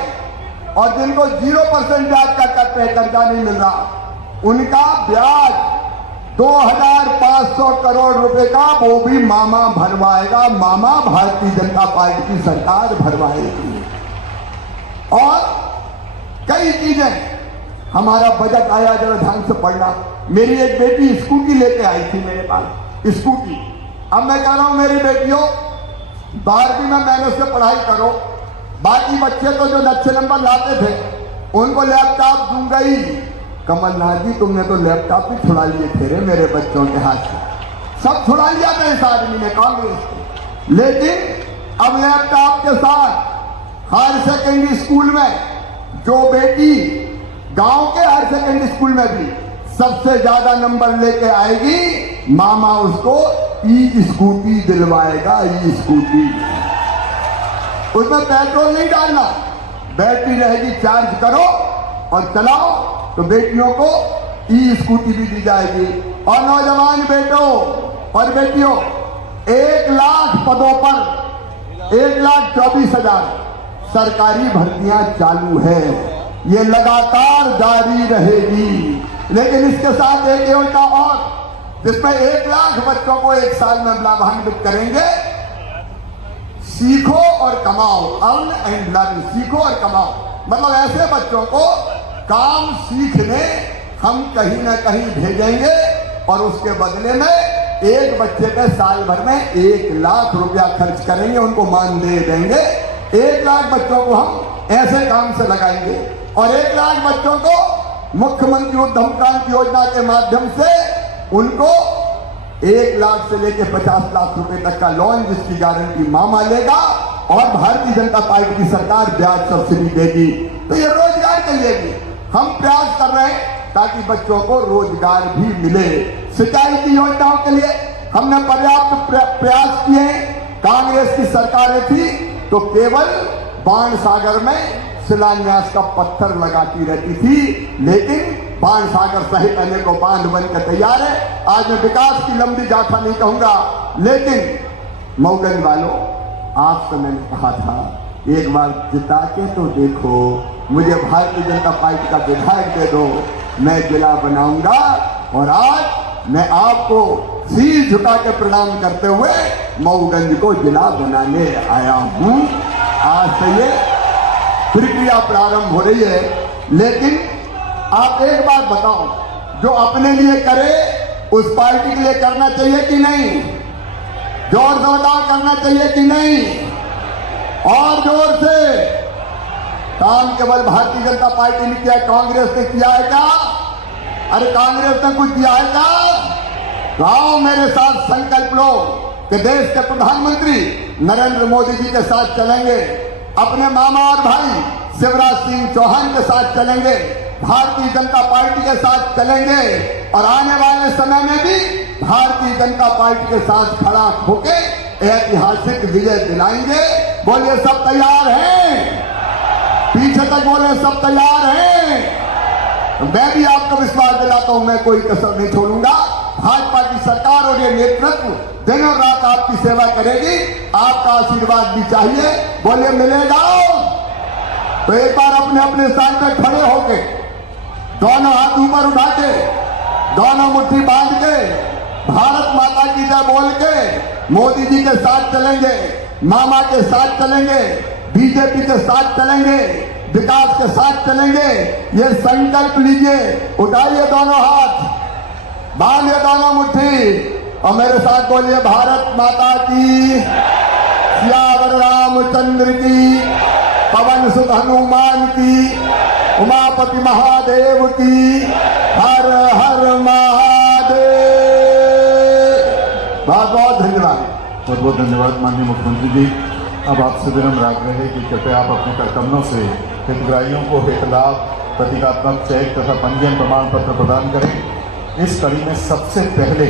और जिनको 0% ब्याज का कर्जा नहीं मिल रहा, उनका ब्याज 2500 करोड़ रुपए का वो भी मामा भरवाएगा। मामा भारतीय जनता पार्टी की सरकार भरवाएगी। और कई चीजें, हमारा बजट आया, जरा ध्यान से पढ़ना। मेरी एक बेटी स्कूटी लेके आई थी मेरे पास, स्कूटी। अब मैं कह रहा हूं मेरी बेटियों, 12वीं में मेहनत से पढ़ाई करो, बाकी बच्चे तो जो अच्छे नंबर लाते थे उनको लैपटॉप दूंगा ही। कमलनाथ जी, तुमने तो लैपटॉप ही छुड़ा लिए थे रे मेरे बच्चों के हाथ से, सब छुड़ा लिया था इस आदमी ने, कांग्रेस ने। लेकिन अब लैपटॉप के साथ हायर सेकेंडरी स्कूल में जो बेटी गांव के हायर सेकेंडरी स्कूल में भी सबसे ज्यादा नंबर लेके आएगी, मामा उसको ई स्कूटी दिलवाएगा। ई स्कूटी, उसमें पेट्रोल नहीं डालना, बैटरी रहेगी, चार्ज करो और चलाओ, तो बेटियों को ई स्कूटी भी दी जाएगी। और नौजवान बेटों और बेटियों, 1 लाख पदों पर 1,24,000 सरकारी भर्तियां चालू है, ये लगातार जारी रहेगी। लेकिन इसके साथ एक योजना और, जिसमें 1 लाख बच्चों को 1 साल में लाभान्वित करेंगे। सीखो और कमाओ, अर्न एंड लर्न, सीखो और कमाओ। मतलब ऐसे बच्चों को काम सीखने हम कहीं ना कहीं भेजेंगे और उसके बदले में एक बच्चे पे साल भर में 1 लाख रुपया खर्च करेंगे, उनको मान दे देंगे। 1 लाख बच्चों को हम ऐसे काम से लगाएंगे और 1 लाख बच्चों को मुख्यमंत्री उद्यम क्रांति योजना के माध्यम से उनको 1 लाख से लेकर 50 लाख रुपए तक का लोन, जिसकी गारंटी मामा लेगा और भारतीय जनता पार्टी की सरकार ब्याज सब्सिडी देगी। तो ये रोजगार के लिए भी हम प्रयास कर रहे हैं ताकि बच्चों को रोजगार भी मिले। सिंचाई की योजनाओं के लिए हमने पर्याप्त प्रयास किए। कांग्रेस की सरकारें थी तो केवल बाणसागर में शिलान्यास का पत्थर लगाती रहती थी, लेकिन बाणसागर सहित अनेकों बांध बनकर तैयार है। आज मैं विकास की लंबी गाथा नहीं कहूंगा, लेकिन मऊगंज वालों, आपसे मैंने कहा था एक बार जिता के तो देखो, मुझे भारतीय जनता पार्टी का विधायक दे दो, मैं जिला बनाऊंगा। और आज मैं आपको शीश झुका के प्रणाम करते हुए मऊगंज को जिला बनाने आया हूं। आज से ये प्रक्रिया प्रारंभ हो रही है। लेकिन आप एक बात बताओ, जो अपने लिए करे उस पार्टी के लिए करना चाहिए कि नहीं? जोर जोरदार करना चाहिए कि नहीं? और जोर से। काम केवल भारतीय जनता पार्टी ने किया, कांग्रेस ने किया है क्या? अरे कांग्रेस ने कुछ किया है क्या? तो आओ मेरे साथ संकल्प लो कि देश के प्रधानमंत्री नरेंद्र मोदी जी के साथ चलेंगे, अपने मामा और भाई शिवराज सिंह चौहान के साथ चलेंगे, भारतीय जनता पार्टी के साथ चलेंगे और आने वाले समय में भी भारतीय जनता पार्टी के साथ खड़ा होकर ऐतिहासिक विजय दिलाएंगे। बोलिए सब तैयार हैं? पीछे तक बोले सब तैयार हैं? मैं भी आपको विश्वास दिलाता हूं, मैं कोई कसर नहीं छोड़ूंगा। भाजपा की सरकार और ये नेतृत्व दिनों रात आपकी सेवा करेगी। आपका आशीर्वाद भी चाहिए। बोले मिलेगा? तो एक बार अपने अपने स्थान पर खड़े होके दोनों हाथ ऊपर उठा के, दोनों मुट्ठी बांध के, भारत माता की जय बोल के मोदी जी के साथ चलेंगे, मामा के साथ चलेंगे, बीजेपी के साथ चलेंगे, विकास के साथ चलेंगे। ये संकल्प लीजिए। उठाइए दोनों हाथ, बांधिए दोनों मुट्ठी और मेरे साथ बोलिए भारत माता की, सियावर रामचंद्र की, पवन सुत हनुमान की, उमापति महादेव की, हर हर महादेव। बहुत बहुत धन्यवाद। बहुत बहुत धन्यवाद माननीय मुख्यमंत्री जी। अब आपसे विनम्र आग्रह है कि कृपया आप अपने कर्तव्यों से हितग्राहियों को हित लाभ, प्रतीकात्मक चेक तथा पंजीयन प्रमाण पत्र प्रदान करें। इस कड़ी में सबसे पहले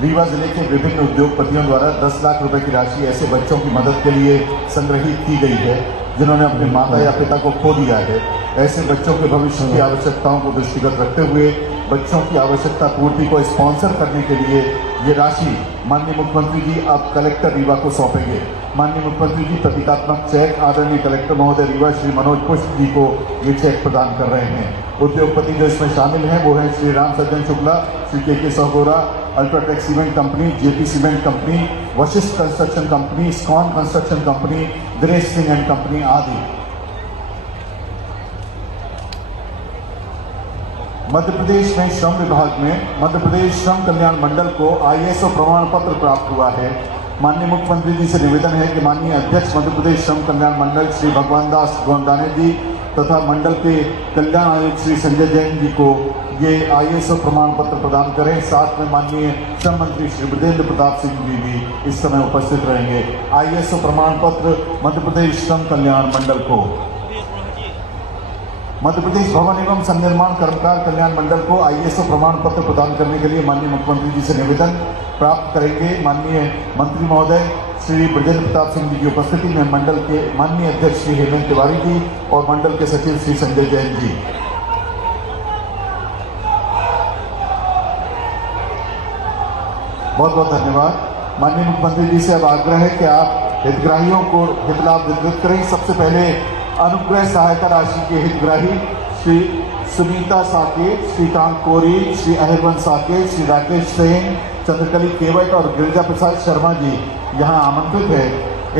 रीवा जिले के विभिन्न उद्योगपतियों द्वारा 10 लाख रुपए की राशि ऐसे बच्चों की मदद के लिए संग्रहित की गई है जिन्होंने अपने माता या पिता को खो दिया है। ऐसे बच्चों के भविष्य की आवश्यकताओं को दृष्टिगत रखते हुए बच्चों की आवश्यकता पूर्ति को स्पॉन्सर करने के लिए ये राशि माननीय मुख्यमंत्री जी अब कलेक्टर रीवा को सौंपेंगे। माननीय मुख्यमंत्री जी प्रतीकात्मक चेक आदरणीय कलेक्टर महोदय रीवा श्री मनोज पुष्प जी को ये चेक प्रदान कर रहे हैं। उद्योगपति जो इसमें शामिल हैं वो हैं श्री राम सज्जन शुक्ला, श्री के सहगोरा, UltraTech cement company, JP cement company, Vashishtha construction company, स्कॉन construction company, Dinesh Singh and company आदि। मध्य प्रदेश में श्रम विभाग में मध्य प्रदेश श्रम कल्याण मंडल को ISO प्रमाण पत्र प्राप्त हुआ है। माननीय मुख्यमंत्री जी से निवेदन है कि माननीय अध्यक्ष मध्य प्रदेश श्रम कल्याण मंडल श्री भगवान दास गोंडाने जी तथा मंडल के कल्याण आयुक्त श्री संजय जैन जी को ये ISO प्रमाण पत्र प्रदान करें। साथ में माननीय श्रम मंत्री श्री बृजेंद्र प्रताप सिंह जी भी इस समय उपस्थित रहेंगे। ISO प्रमाण पत्र मध्य प्रदेश श्रम कल्याण मंडल को। मध्य प्रदेश भवन एवं संनिर्माण कर्मकार कल्याण मंडल को ISO प्रमाण पत्र प्रदान करने के लिए माननीय मुख्यमंत्री जी से निवेदन प्राप्त करेंगे। माननीय मंत्री महोदय श्री बृजेंद्र प्रताप सिंह जी की उपस्थिति में मंडल के माननीय अध्यक्ष श्री हेमंत तिवारी जी और मंडल के सचिव श्री संजय जैन जी। बहुत बहुत धन्यवाद। माननीय मुख्यमंत्री जी से अब आग्रह है कि आप हितग्राहियों को हित लाभ वितरित करें। सबसे पहले अनुग्रह सहायता राशि के हितग्राही श्री सुनीता साकेत, श्रीकांत कोरी, श्री अहिरवंश साकेत, श्री राकेश सेन, चंद्रकली केवट और गिरिजा प्रसाद शर्मा जी यहाँ आमंत्रित है।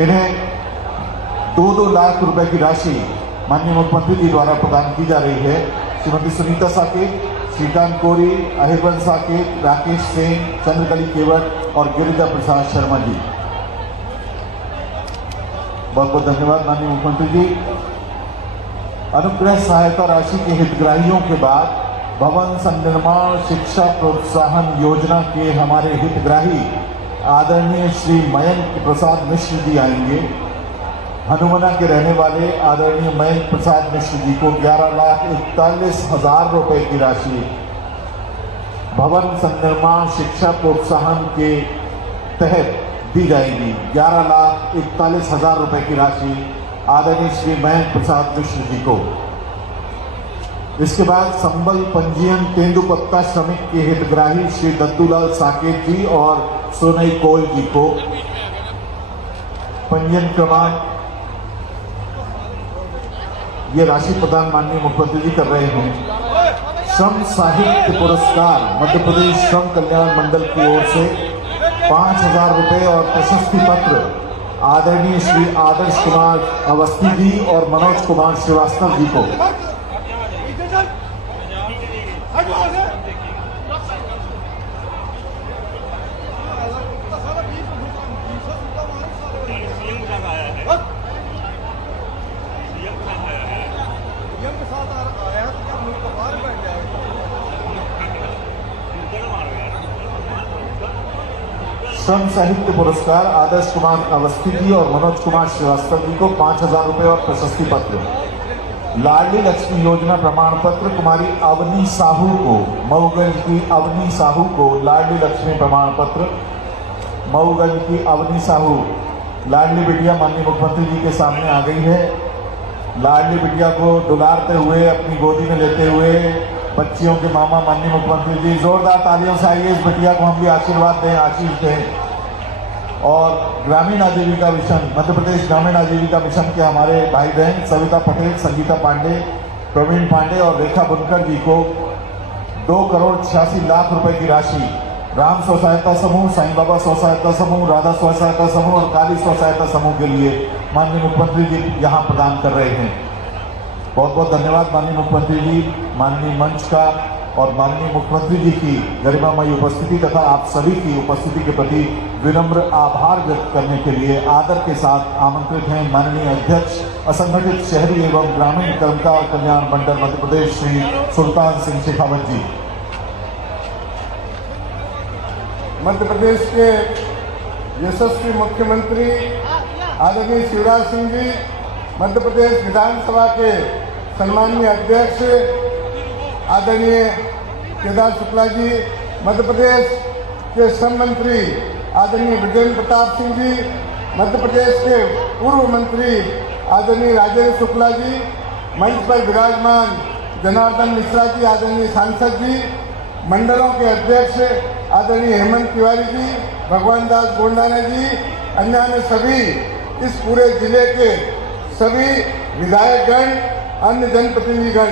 इन्हें 2-2 लाख रुपए की राशि माननीय मुख्यमंत्री जी द्वारा प्रदान की जा रही है। श्रीमती सुनीता साकेत, श्रीकांत कोरी, अहिरवंश साकेत, राकेश सेन, चंद्रकली केवट और गिरिजा प्रसाद शर्मा जी। बहुत बहुत धन्यवाद माननीय मुख्यमंत्री जी। अनुग्रह सहायता राशि के हितग्राहियों के बाद भवन संनिर्माण शिक्षा प्रोत्साहन योजना के हमारे हितग्राही आदरणीय श्री मयंक प्रसाद मिश्र जी आएंगे। हनुमना के रहने वाले आदरणीय मयंक प्रसाद मिश्र जी को 11,41,000 रुपए की राशि भवन संनिर्माण शिक्षा प्रोत्साहन के तहत दी जाएगी। 11,41,000 रुपए की राशि आदरणीय श्री मयंक प्रसाद मिश्र जी को। इसके बाद संबल पंजीयन तेंदुपत्ता श्रमिक के हितग्राही श्री दत्तूलाल साकेत जी और सोनई कोल जी को पंजीयन क्रमांक ये राशि प्रदान माननीय मुख्यमंत्री जी कर रहे हैं। श्रम साहित्य पुरस्कार मध्य प्रदेश श्रम कल्याण मंडल की ओर से 5,000 रुपए और प्रशस्ति पत्र आदरणीय श्री आदर्श कुमार अवस्थी जी और मनोज कुमार श्रीवास्तव जी को। श्रम साहित्य पुरस्कार आदर्श कुमार अवस्थी जी और मनोज कुमार श्रीवास्तव जी को 5,000 रुपए और प्रशस्ति पत्र। लाडली लक्ष्मी योजना प्रमाण पत्र कुमारी अवनी साहू को, मऊगंज की अवनी साहू को लाडली लक्ष्मी प्रमाण पत्र। मऊगंज की अवनी साहू लाडली बिटिया माननीय मुख्यमंत्री जी के सामने आ गई है। लाडली बिटिया को दुलारते हुए अपनी गोदी में लेते हुए बच्चियों के मामा माननीय मुख्यमंत्री जी जोरदार तालियों से आइए इस बिटिया को हम भी आशीर्वाद दें, आशीष दें। और ग्रामीण आजीविका मिशन मध्य प्रदेश ग्रामीण आजीविका मिशन के हमारे भाई बहन सविता पटेल, संगीता पांडे, प्रवीण पांडे और रेखा बुनकर जी को 2,86,00,000 रुपए की राशि राम स्व सहायता समूह, साईं बाबा स्व सहायता समूह, राधा स्व सहायता समूह और काली स्व सहायता समूह के लिए माननीय मुख्यमंत्री जी यहाँ प्रदान कर रहे हैं। बहुत बहुत धन्यवाद माननीय मुख्यमंत्री जी, माननीय मंच का और माननीय मुख्यमंत्री जी की गरिमामयी उपस्थिति तथा आप सभी की उपस्थिति के प्रति विनम्र आभार व्यक्त करने के लिए आदर के साथ आमंत्रित हैं माननीय अध्यक्ष असंगठित शहरी एवं ग्रामीण कर्मकार कल्याण मंडल मध्य प्रदेश श्री सुल्तान सिंह शेखावत जी। मध्य प्रदेश के यशस्वी मुख्यमंत्री आदरणीय शिवराज सिंह जी, मध्य प्रदेश विधानसभा के सम्माननीय अध्यक्ष आदरणीय केदार शुक्ला जी, मध्य प्रदेश के श्रम मंत्री आदरणीय विजेंद्र प्रताप सिंह जी, मध्य प्रदेश के पूर्व मंत्री आदरणीय राजेंद्र शुक्ला जी, मंच पर विराजमान जनार्दन मिश्रा जी, आदरणीय सांसद जी, मंडलों के अध्यक्ष आदरणीय हेमंत तिवारी जी, भगवान दास गोंडाना जी, अन्य सभी इस पूरे जिले के सभी विधायकगण, अन्य जनप्रतिनिधिगण।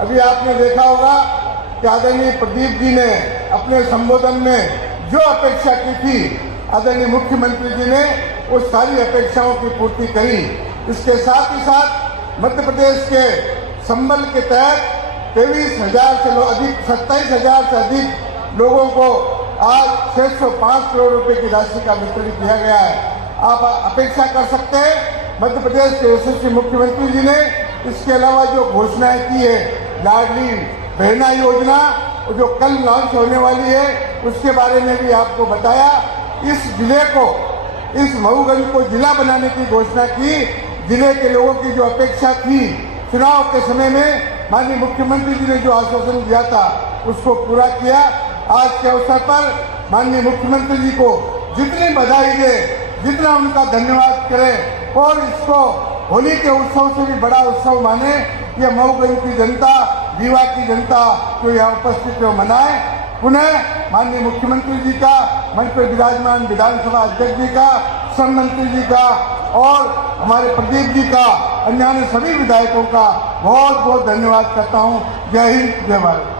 अभी आपने देखा होगा कि आदरणीय प्रदीप जी ने अपने संबोधन में जो अपेक्षा की थी, आदरणीय मुख्यमंत्री जी ने वो सारी अपेक्षाओं की पूर्ति करी। इसके साथ ही साथ मध्य प्रदेश के संबल के तहत 23,000 से अधिक 27,000 से अधिक लोगों को आज 605 करोड़ रुपए की राशि का वितरण किया गया है। आप अपेक्षा कर सकते हैं मध्य प्रदेश के यशस्वी मुख्यमंत्री जी ने इसके अलावा जो घोषणाएं की है, लाडली बहना योजना जो कल लॉन्च होने वाली है, उसके बारे में भी आपको बताया। इस जिले को, इस मऊगंज को जिला बनाने की घोषणा की। जिले के लोगों की जो अपेक्षा थी, चुनाव के समय में माननीय मुख्यमंत्री जी ने जो आश्वासन दिया था उसको पूरा किया। आज के अवसर पर माननीय मुख्यमंत्री जी को जितनी बधाई दे, जितना उनका धन्यवाद करें और इसको होली के उत्सव से भी बड़ा उत्सव माने। यह मऊगंज की जनता, रीवा की जनता जो यहाँ उपस्थित है मनाए। पुनः माननीय मुख्यमंत्री जी का, मंच पर विराजमान विधानसभा अध्यक्ष जी का, श्रम मंत्री जी का और हमारे प्रदीप जी का, अन्य सभी विधायकों का बहुत बहुत धन्यवाद करता हूँ। जय हिंद, जय भारत।